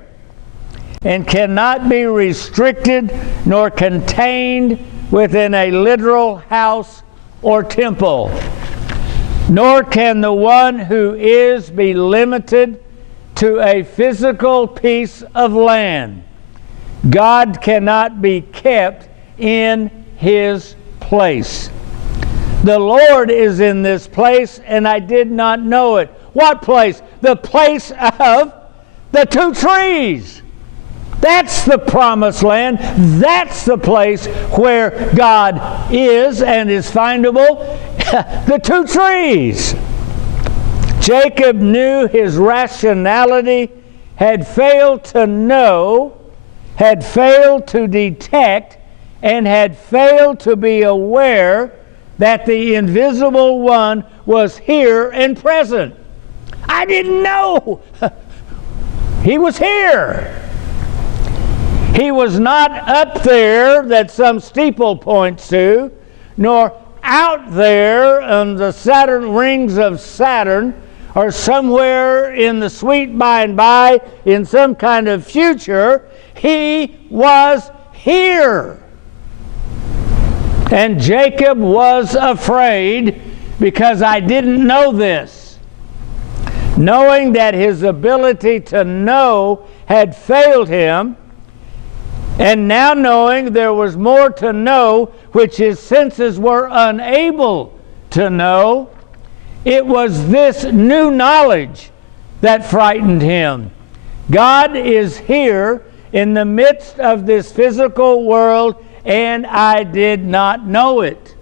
and cannot be restricted nor contained within a literal house or temple. Nor can the one who is be limited to a physical piece of land. God cannot be kept in his place. The Lord is in this place, and I did not know it. What place? The place of the two trees. That's the promised land. That's the place where God is and is findable. The two trees. Jacob knew his rationality had failed to know, had failed to detect, and had failed to be aware that the invisible one was here and present. I didn't know. He was here. He was not up there that some steeple points to, nor out there on the Saturn rings of Saturn, or somewhere in the sweet by and by in some kind of future. He was here. And Jacob was afraid because I didn't know this. Knowing that his ability to know had failed him, and now knowing there was more to know which his senses were unable to know, it was this new knowledge that frightened him. God is here in the midst of this physical world, and I did not know it.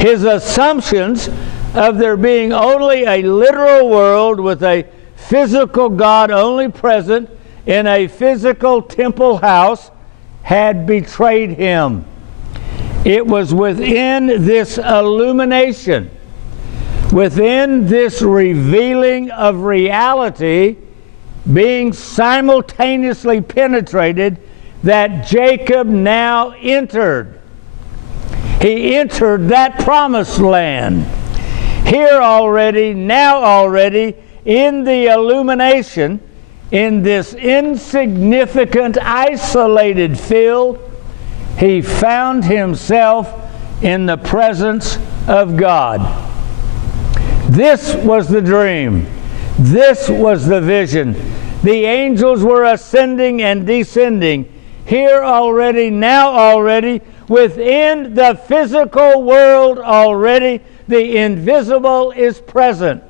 His assumptions of there being only a literal world with a physical God only present in a physical temple house had betrayed him. It was within this illumination, within this revealing of reality being simultaneously penetrated, that Jacob now entered. He entered that promised land. Here already, now already, in the illumination, in this insignificant, isolated field, he found himself in the presence of God. This was the dream. This was the vision. The angels were ascending and descending. Here already, now already, within the physical world already, the invisible is present.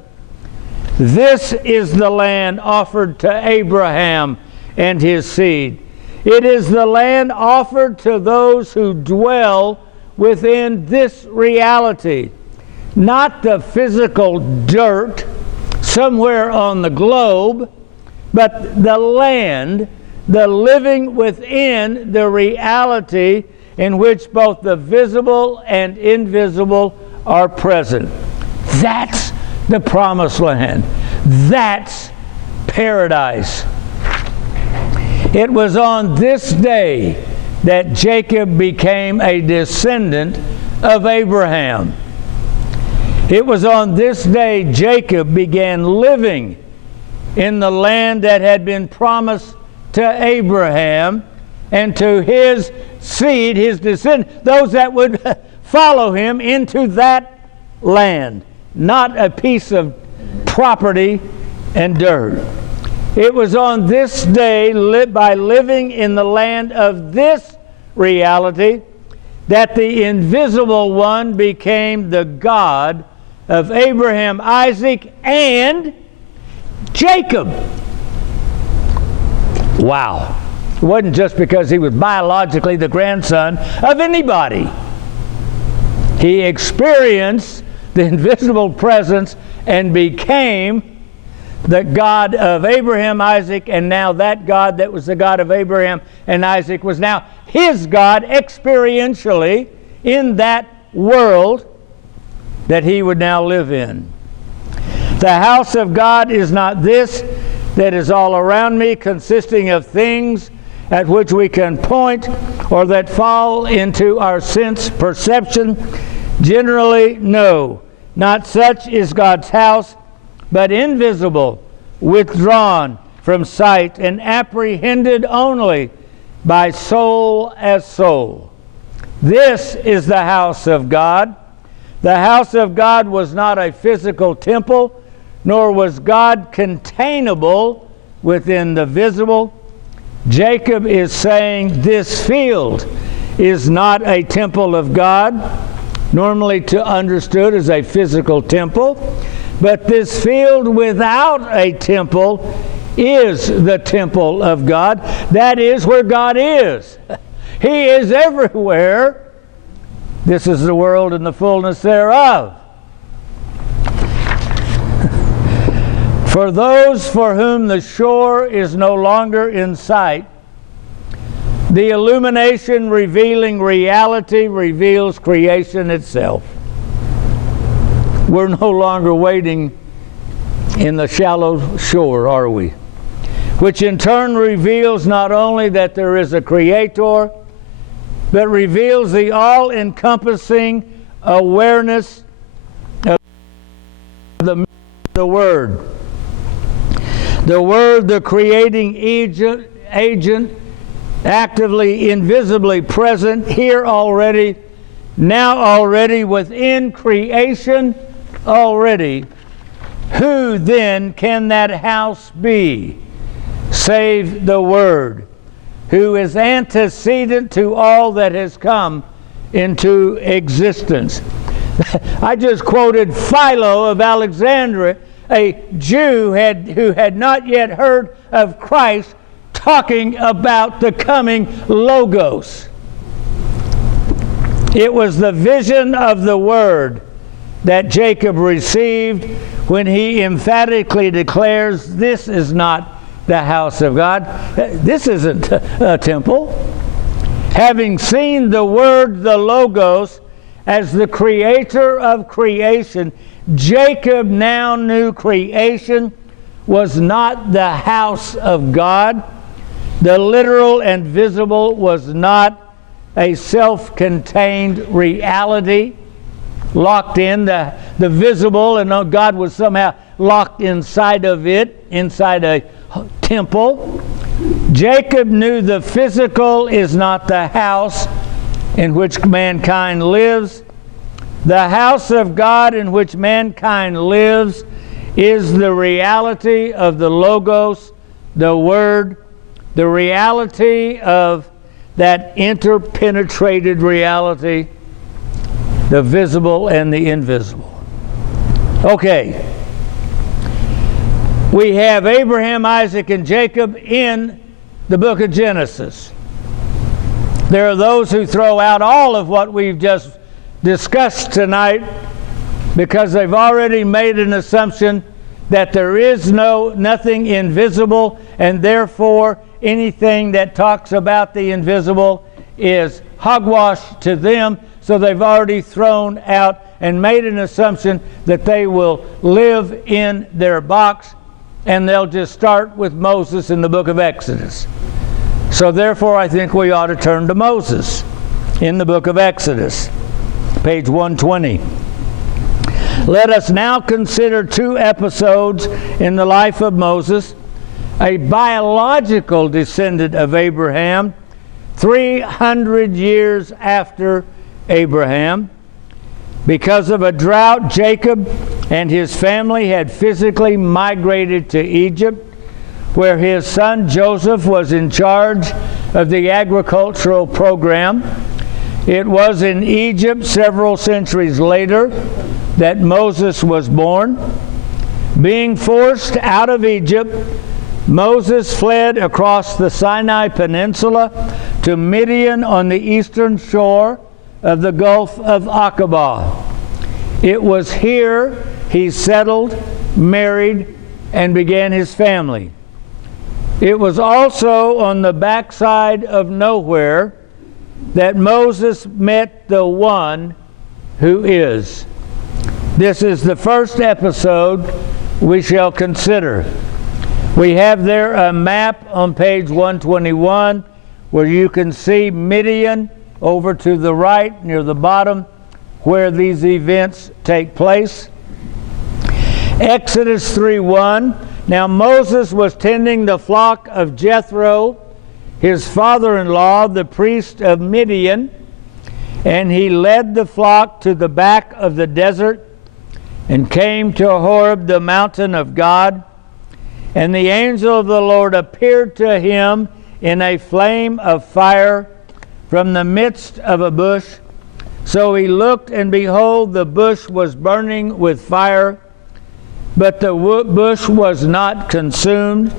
This is the land offered to Abraham and his seed. It is the land offered to those who dwell within this reality, not the physical dirt somewhere on the globe, but the land, the living within the reality in which both the visible and invisible are present. That's the promised land. That's paradise. It was on this day that Jacob became a descendant of Abraham. It was on this day Jacob began living in the land that had been promised to Abraham and to his seed, his descendants, those that would follow him into that land, not a piece of property and dirt. It was on this day, by living in the land of this reality, that the invisible one became the God of Abraham, Isaac, and Jacob. Wow. It wasn't just because he was biologically the grandson of anybody. He experienced the invisible presence and became the God of Abraham, Isaac, and now that God that was the God of Abraham and Isaac was now his God experientially in that world that he would now live in. The house of God is not this that is all around me, consisting of things at which we can point or that fall into our sense perception. Generally, no. Not such is God's house, but invisible, withdrawn from sight, and apprehended only by soul as soul. This is the house of God. The house of God was not a physical temple, nor was God containable within the visible. Jacob is saying this field is not a temple of God, normally understood as a physical temple, but this field without a temple is the temple of God. That is where God is. He is everywhere. This is the world and the fullness thereof. For those for whom the shore is no longer in sight, the illumination revealing reality reveals creation itself. We're no longer waiting in the shallow shore, are we? Which in turn reveals not only that there is a creator, but reveals the all-encompassing awareness of the Word. The Word, the creating agent, actively, invisibly present here already, now already, within creation already. Who then can that house be, save the Word, who is antecedent to all that has come into existence? I just quoted Philo of Alexandria, a Jew who had not yet heard of Christ, talking about the coming Logos. It was the vision of the Word that Jacob received when he emphatically declares, this is not the house of God. This isn't a temple. Having seen the Word, the Logos, as the creator of creation, Jacob now knew creation was not the house of God. The literal and visible was not a self-contained reality locked in. The visible, and God was somehow locked inside of it, inside a temple. Jacob knew the physical is not the house in which mankind lives. The house of God in which mankind lives is the reality of the Logos, the Word, the reality of that interpenetrated reality, the visible and the invisible. Okay. We have Abraham, Isaac, and Jacob in the book of Genesis. There are those who throw out all of what we've just discussed tonight because they've already made an assumption that there is nothing invisible, and therefore anything that talks about the invisible is hogwash to them. So they've already thrown out and made an assumption that they will live in their box, and they'll just start with Moses in the book of Exodus. So therefore I think we ought to turn to Moses in the book of Exodus, page 120. Let us now consider two episodes in the life of Moses, a biological descendant of Abraham, 300 years after Abraham. Because of a drought, Jacob and his family had physically migrated to Egypt, where his son Joseph was in charge of the agricultural program. It was in Egypt several centuries later that Moses was born. Being forced out of Egypt, Moses fled across the Sinai Peninsula to Midian on the eastern shore of the Gulf of Aqaba. It was here he settled, married, and began his family. It was also on the backside of nowhere that Moses met the one who is. This is the first episode we shall consider. We have there a map on page 121 where you can see Midian over to the right near the bottom where these events take place. Exodus 3:1. Now Moses was tending the flock of Jethro, his father-in-law, the priest of Midian, and he led the flock to the back of the desert and came to Horeb, the mountain of God. And the angel of the Lord appeared to him in a flame of fire from the midst of a bush. So he looked, and behold, the bush was burning with fire, but the bush was not consumed.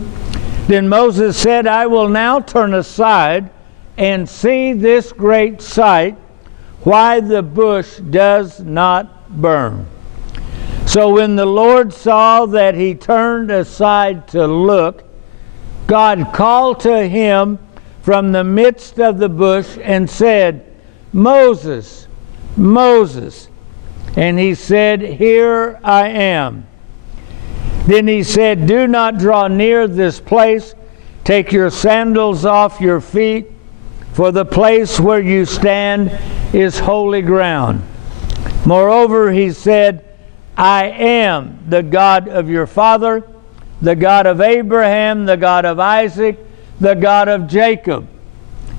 Then Moses said, I will now turn aside and see this great sight, why the bush does not burn. So when the Lord saw that he turned aside to look, God called to him from the midst of the bush and said, Moses, Moses. And he said, Here I am. Then he said, Do not draw near this place. Take your sandals off your feet, for the place where you stand is holy ground. Moreover, he said, I am the God of your father, the God of Abraham, the God of Isaac, the God of Jacob.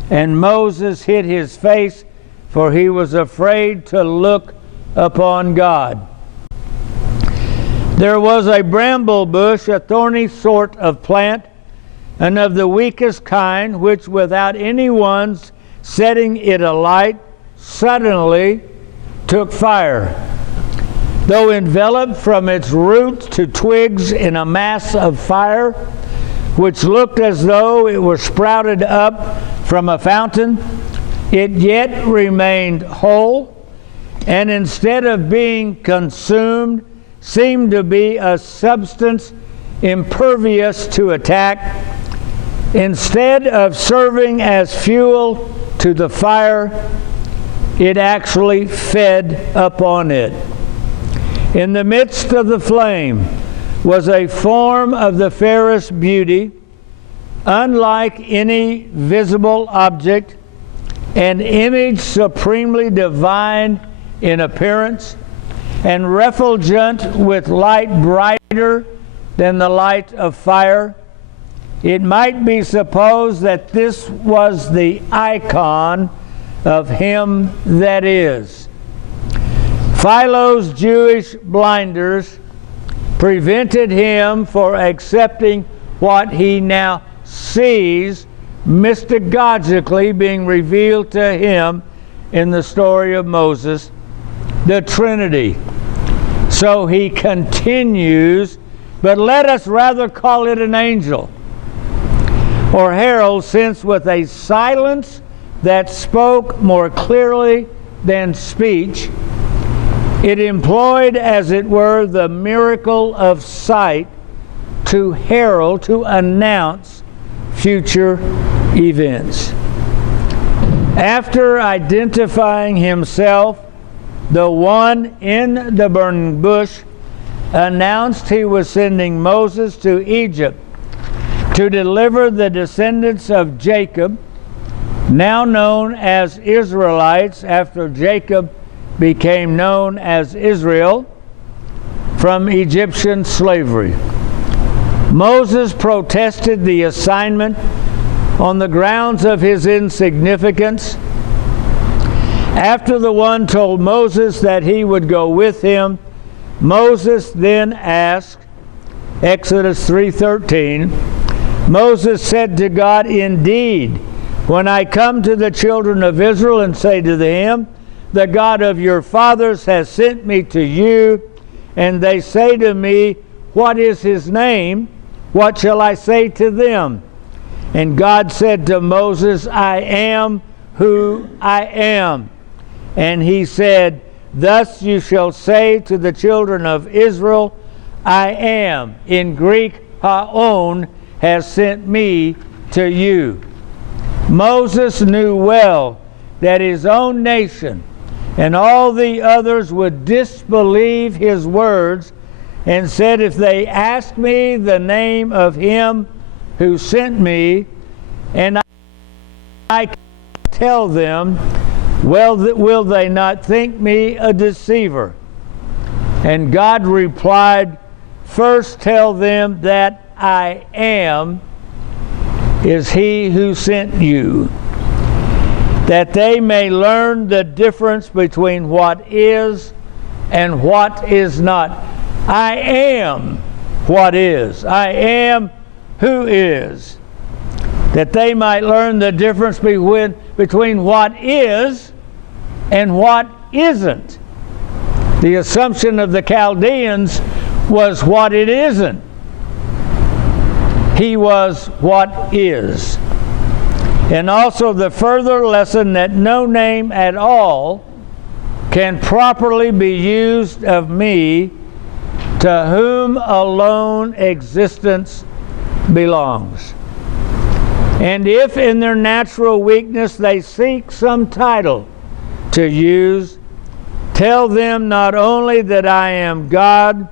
And Moses hid his face, for he was afraid to look upon God. There was a bramble bush, a thorny sort of plant, and of the weakest kind, which without anyone's setting it alight, suddenly took fire. Though enveloped from its roots to twigs in a mass of fire, which looked as though it were sprouted up from a fountain, it yet remained whole, and instead of being consumed, seemed to be a substance impervious to attack. Instead of serving as fuel to the fire, it actually fed upon it. In the midst of the flame was a form of the fairest beauty, unlike any visible object, an image supremely divine in appearance, and refulgent with light brighter than the light of fire. It might be supposed that this was the icon of him that is. Philo's Jewish blinders prevented him from accepting what he now sees mystically being revealed to him in the story of Moses, the Trinity. So he continues, but let us rather call it an angel or herald, since with a silence that spoke more clearly than speech. It employed, as it were, the miracle of sight to herald, to announce future events. After identifying himself, the one in the burning bush announced he was sending Moses to Egypt to deliver the descendants of Jacob, now known as Israelites after Jacob became known as Israel, from Egyptian slavery. Moses protested the assignment on the grounds of his insignificance. After the one told Moses that he would go with him, Moses then asked, Exodus 3:13, Moses said to God, "Indeed, when I come to the children of Israel and say to them, the God of your fathers has sent me to you, and they say to me, what is his name? What shall I say to them?" And God said to Moses, "I am who I am." And he said, "Thus you shall say to the children of Israel, I am," in Greek, haon, has sent me to you. Moses knew well that his own nation and all the others would disbelieve his words, and said, "If they ask me the name of him who sent me, and I tell them, well, will they not think me a deceiver?" And God replied, "First tell them that I am is he who sent you, that they may learn the difference between what is and what is not." I am what is. I am who is. That they might learn the difference between what is and what isn't. The assumption of the Chaldeans was what it isn't. He was what is. And also the further lesson that no name at all can properly be used of me, to whom alone existence belongs. And if in their natural weakness they seek some title to use, tell them not only that I am God,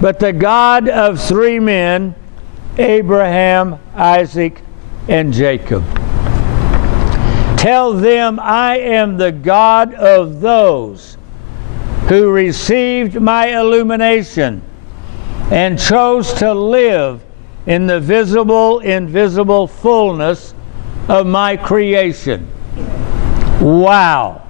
but the God of three men, Abraham, Isaac, and Jacob. Tell them I am the God of those who received my illumination and chose to live in the visible, invisible fullness of my creation. Wow!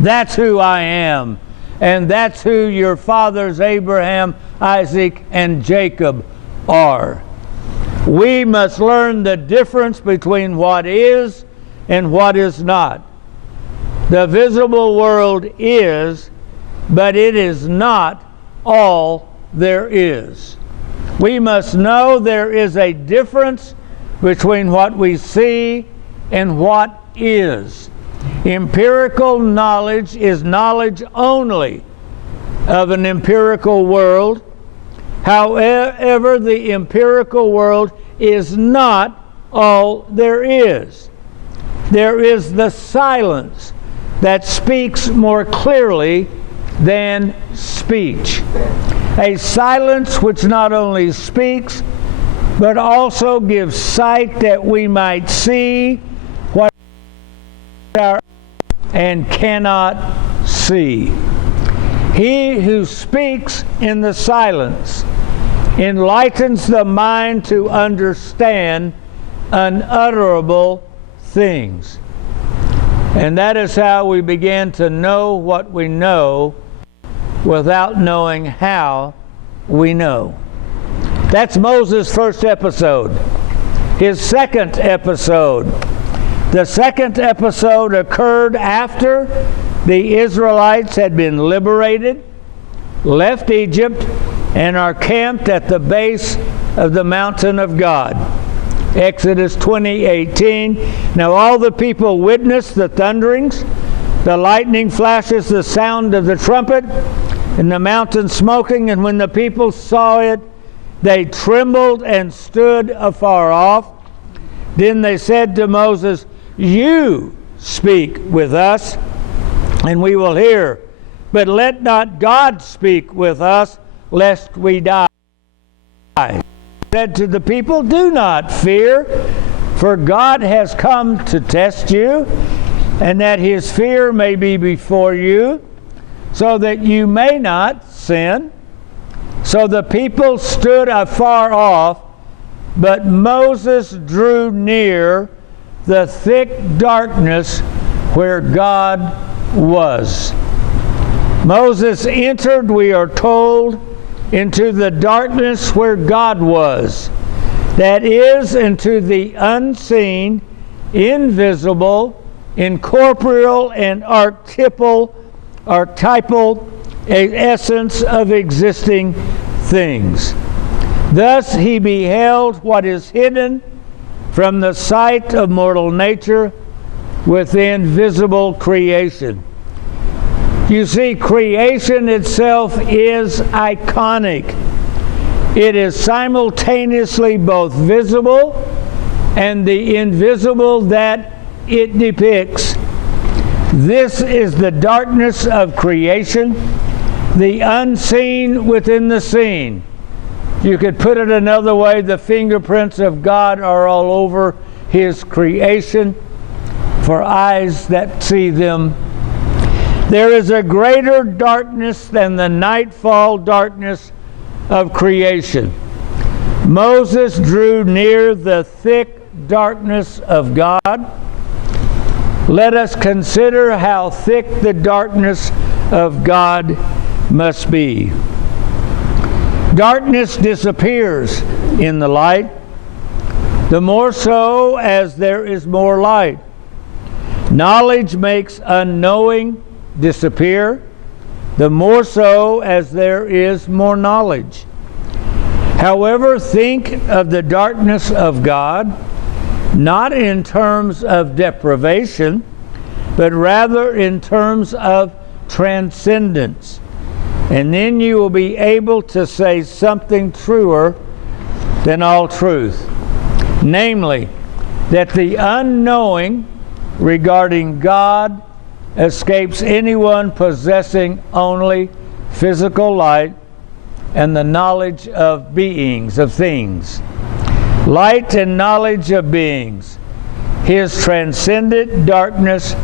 That's who I am, and that's who your fathers Abraham, Isaac, and Jacob are. We must learn the difference between what is and what is not. The visible world is, but it is not all there is. We must know there is a difference between what we see and what is. Empirical knowledge is knowledge only of an empirical world. However, the empirical world is not all there is. There is the silence that speaks more clearly than speech. A silence which not only speaks, but also gives sight that we might see what our and cannot see. He who speaks in the silence enlightens the mind to understand unutterable things. And that is how we begin to know what we know without knowing how we know. That's Moses' first episode. His second episode. The second episode occurred after the Israelites had been liberated, left Egypt, and are camped at the base of the mountain of God. Exodus 20:18. Now all the people witnessed the thunderings, the lightning flashes, the sound of the trumpet, and the mountain smoking. And when the people saw it, they trembled and stood afar off. Then they said to Moses, "You speak with us, and we will hear. But let not God speak with us, lest we die." He said to the people, "Do not fear, for God has come to test you, and that his fear may be before you, so that you may not sin." So the people stood afar off, but Moses drew near the thick darkness where God was. Moses entered, we are told, into the darkness where God was. That is, into the unseen, invisible, incorporeal, and archetypal essence of existing things. Thus he beheld what is hidden from the sight of mortal nature within visible creation. You see, creation itself is iconic. It is simultaneously both visible and the invisible that it depicts. This is the darkness of creation, the unseen within the seen. You could put it another way, the fingerprints of God are all over his creation for eyes that see them. There is a greater darkness than the nightfall darkness of creation. Moses drew near the thick darkness of God. Let us consider how thick the darkness of God must be. Darkness disappears in the light, the more so as there is more light. Knowledge makes unknowing disappear, the more so as there is more knowledge. However, think of the darkness of God not in terms of deprivation, but rather in terms of transcendence. And then you will be able to say something truer than all truth. Namely, that the unknowing regarding God escapes anyone possessing only physical light and the knowledge of beings, of things. Light and knowledge of beings. His transcendent darkness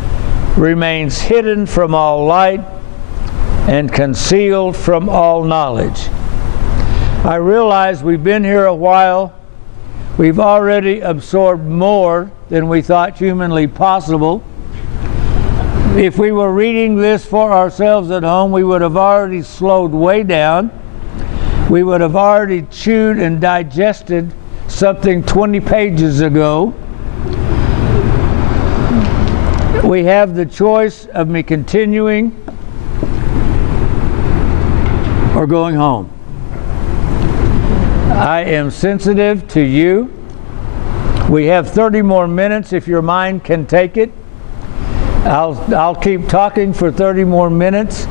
remains hidden from all light and concealed from all knowledge. I realize we've been here a while. We've already absorbed more than we thought humanly possible. If we were reading this for ourselves at home, we would have already slowed way down. We would have already chewed and digested something 20 pages ago. We have the choice of me continuing or going home. I am sensitive to you. We have 30 more minutes if your mind can take it. I'll keep talking for 30 more minutes.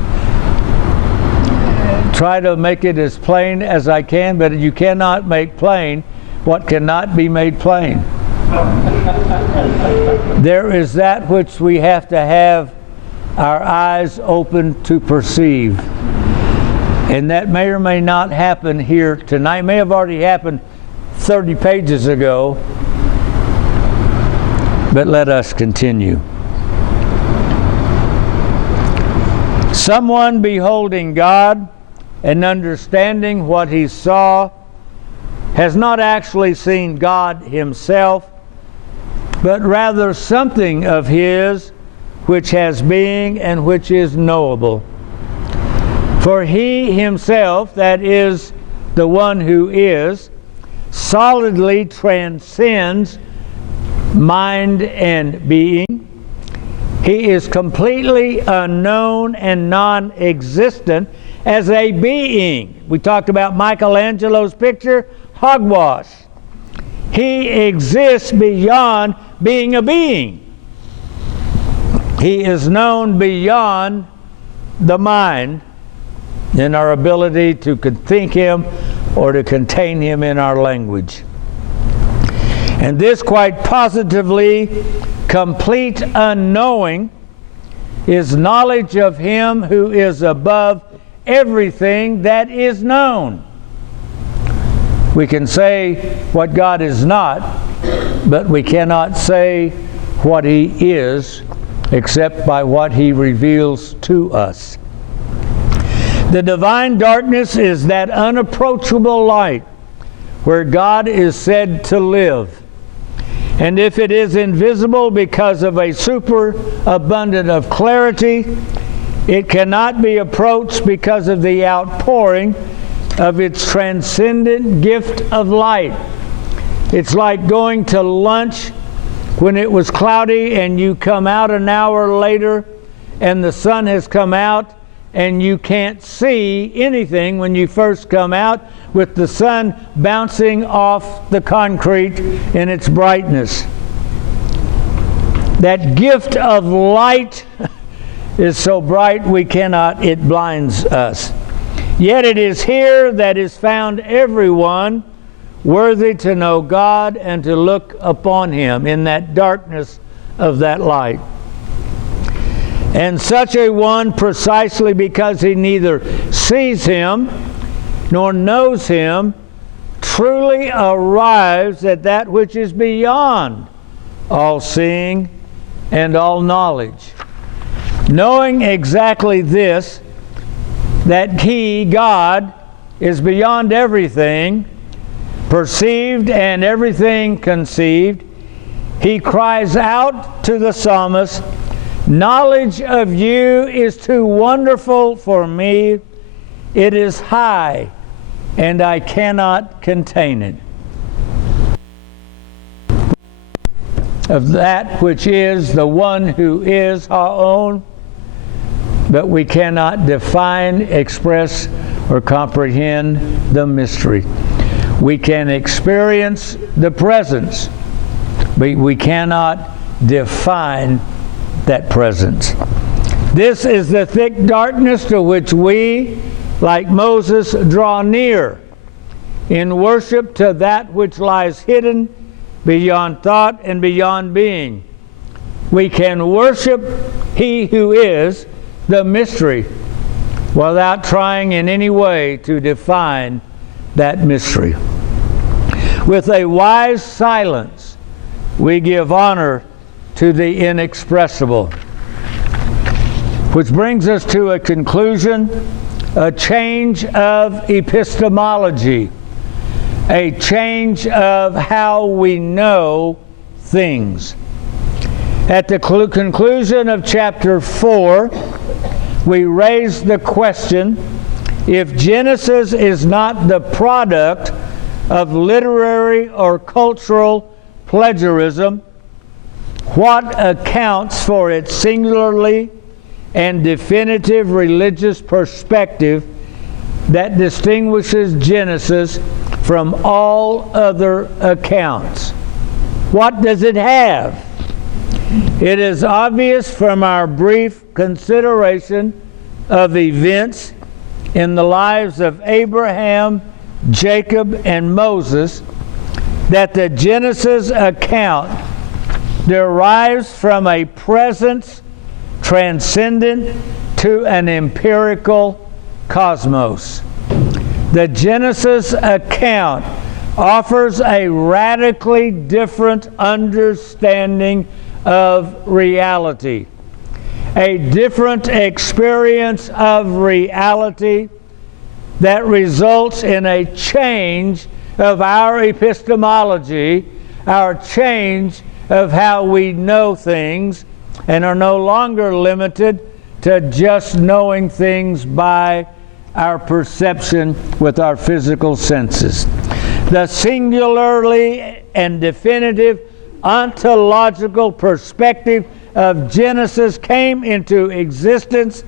Try to make it as plain as I can, but you cannot make plain what cannot be made plain. There is that which we have to have our eyes open to perceive. And that may or may not happen here tonight. It may have already happened 30 pages ago. But let us continue. Someone beholding God and understanding what he saw has not actually seen God himself, but rather something of his which has being and which is knowable. For he himself, that is, the one who is, solidly transcends mind and being. He is completely unknown and non-existent as a being. We talked about Michelangelo's picture, hogwash. He exists beyond being a being. He is known beyond the mind in our ability to think Him or to contain Him in our language. And this quite positively, complete unknowing is knowledge of Him who is above everything that is known. We can say what God is not, but we cannot say what He is except by what He reveals to us. The divine darkness is that unapproachable light where God is said to live. And if it is invisible because of a superabundance of clarity, it cannot be approached because of the outpouring of its transcendent gift of light. It's like going to lunch when it was cloudy and you come out an hour later and the sun has come out and you can't see anything when you first come out with the sun bouncing off the concrete in its brightness. That gift of light is so bright it blinds us. Yet it is here that is found everyone worthy to know God and to look upon Him in that darkness of that light. And such a one, precisely because he neither sees Him nor knows Him, truly arrives at that which is beyond all seeing and all knowledge. Knowing exactly this, that He, God, is beyond everything perceived and everything conceived, He cries out to the psalmist, "Knowledge of You is too wonderful for me. It is high, and I cannot contain it." Of that which is the one who is our own, but we cannot define, express, or comprehend the mystery. We can experience the presence, but we cannot define that presence. This is the thick darkness to which we, like Moses, draw near in worship to that which lies hidden beyond thought and beyond being. We can worship He who is the mystery without trying in any way to define that mystery. With a wise silence, we give honor to the inexpressible. Which brings us to a conclusion, a change of epistemology, a change of how we know things. At the conclusion of chapter 4, we raise the question, if Genesis is not the product of literary or cultural plagiarism, what accounts for its singularly and definitive religious perspective that distinguishes Genesis from all other accounts? What does it have? It is obvious from our brief consideration of events in the lives of Abraham, Jacob, and Moses that the Genesis account derives from a presence transcendent to an empirical cosmos. The Genesis account offers a radically different understanding of reality, a different experience of reality that results in a change of our epistemology, our change of how we know things, and are no longer limited to just knowing things by our perception with our physical senses. The singularly and definitive ontological perspective of Genesis came into existence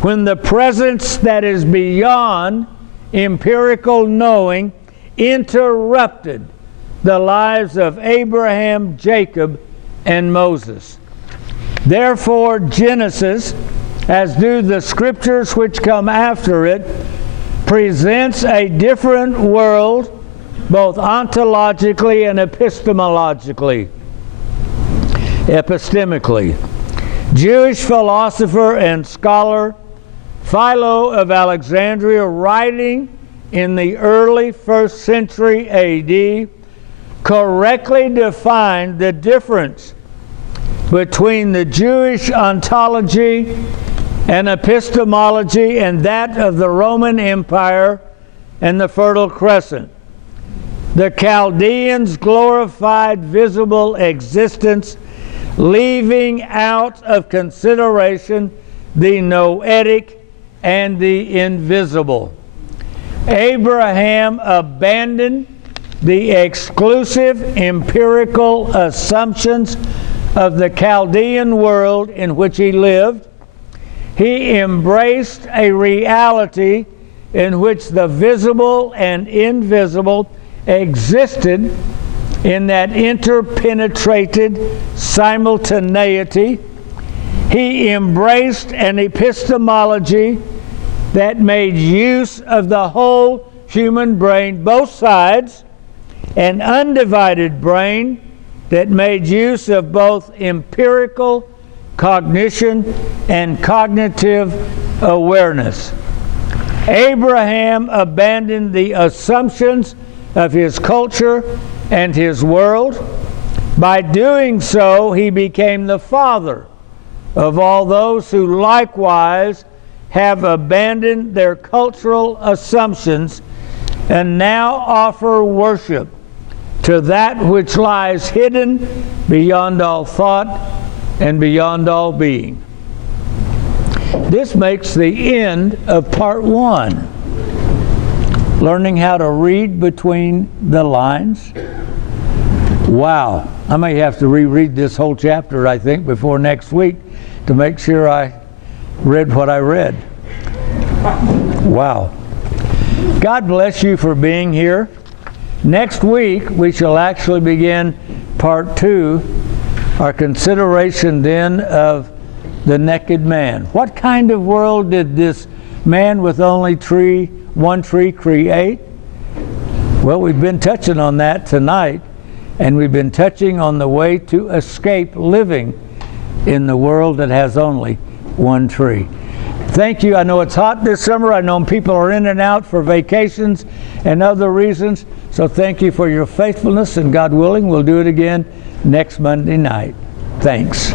when the presence that is beyond empirical knowing interrupted the lives of Abraham, Jacob, and Moses. Therefore, Genesis, as do the scriptures which come after it, presents a different world, both ontologically and epistemically. Jewish philosopher and scholar Philo of Alexandria, writing in the early 1st century AD, correctly defined the difference between the Jewish ontology and epistemology and that of the Roman Empire and the Fertile Crescent. The Chaldeans glorified visible existence, leaving out of consideration the noetic and the invisible. Abraham abandoned the exclusive empirical assumptions of the Chaldean world in which he lived. He embraced a reality in which the visible and invisible existed in that interpenetrated simultaneity. He embraced an epistemology that made use of the whole human brain, both sides, an undivided brain that made use of both empirical cognition and cognitive awareness. Abraham abandoned the assumptions of his culture and his world. By doing so, he became the father of all those who likewise have abandoned their cultural assumptions and now offer worship to that which lies hidden beyond all thought and beyond all being. This makes the end of part 1. Learning how to read between the lines. Wow, I may have to reread this whole chapter, I think, before next week to make sure I read what I read. Wow. God bless you for being here. Next week, we shall actually begin part 2, our consideration then of the naked man. What kind of world did this man with only one tree create? Well, we've been touching on that tonight, and we've been touching on the way to escape living in the world that has only one tree. Thank you. I know it's hot this summer. I know people are in and out for vacations and other reasons. So thank you for your faithfulness, and God willing, we'll do it again next Monday night. Thanks.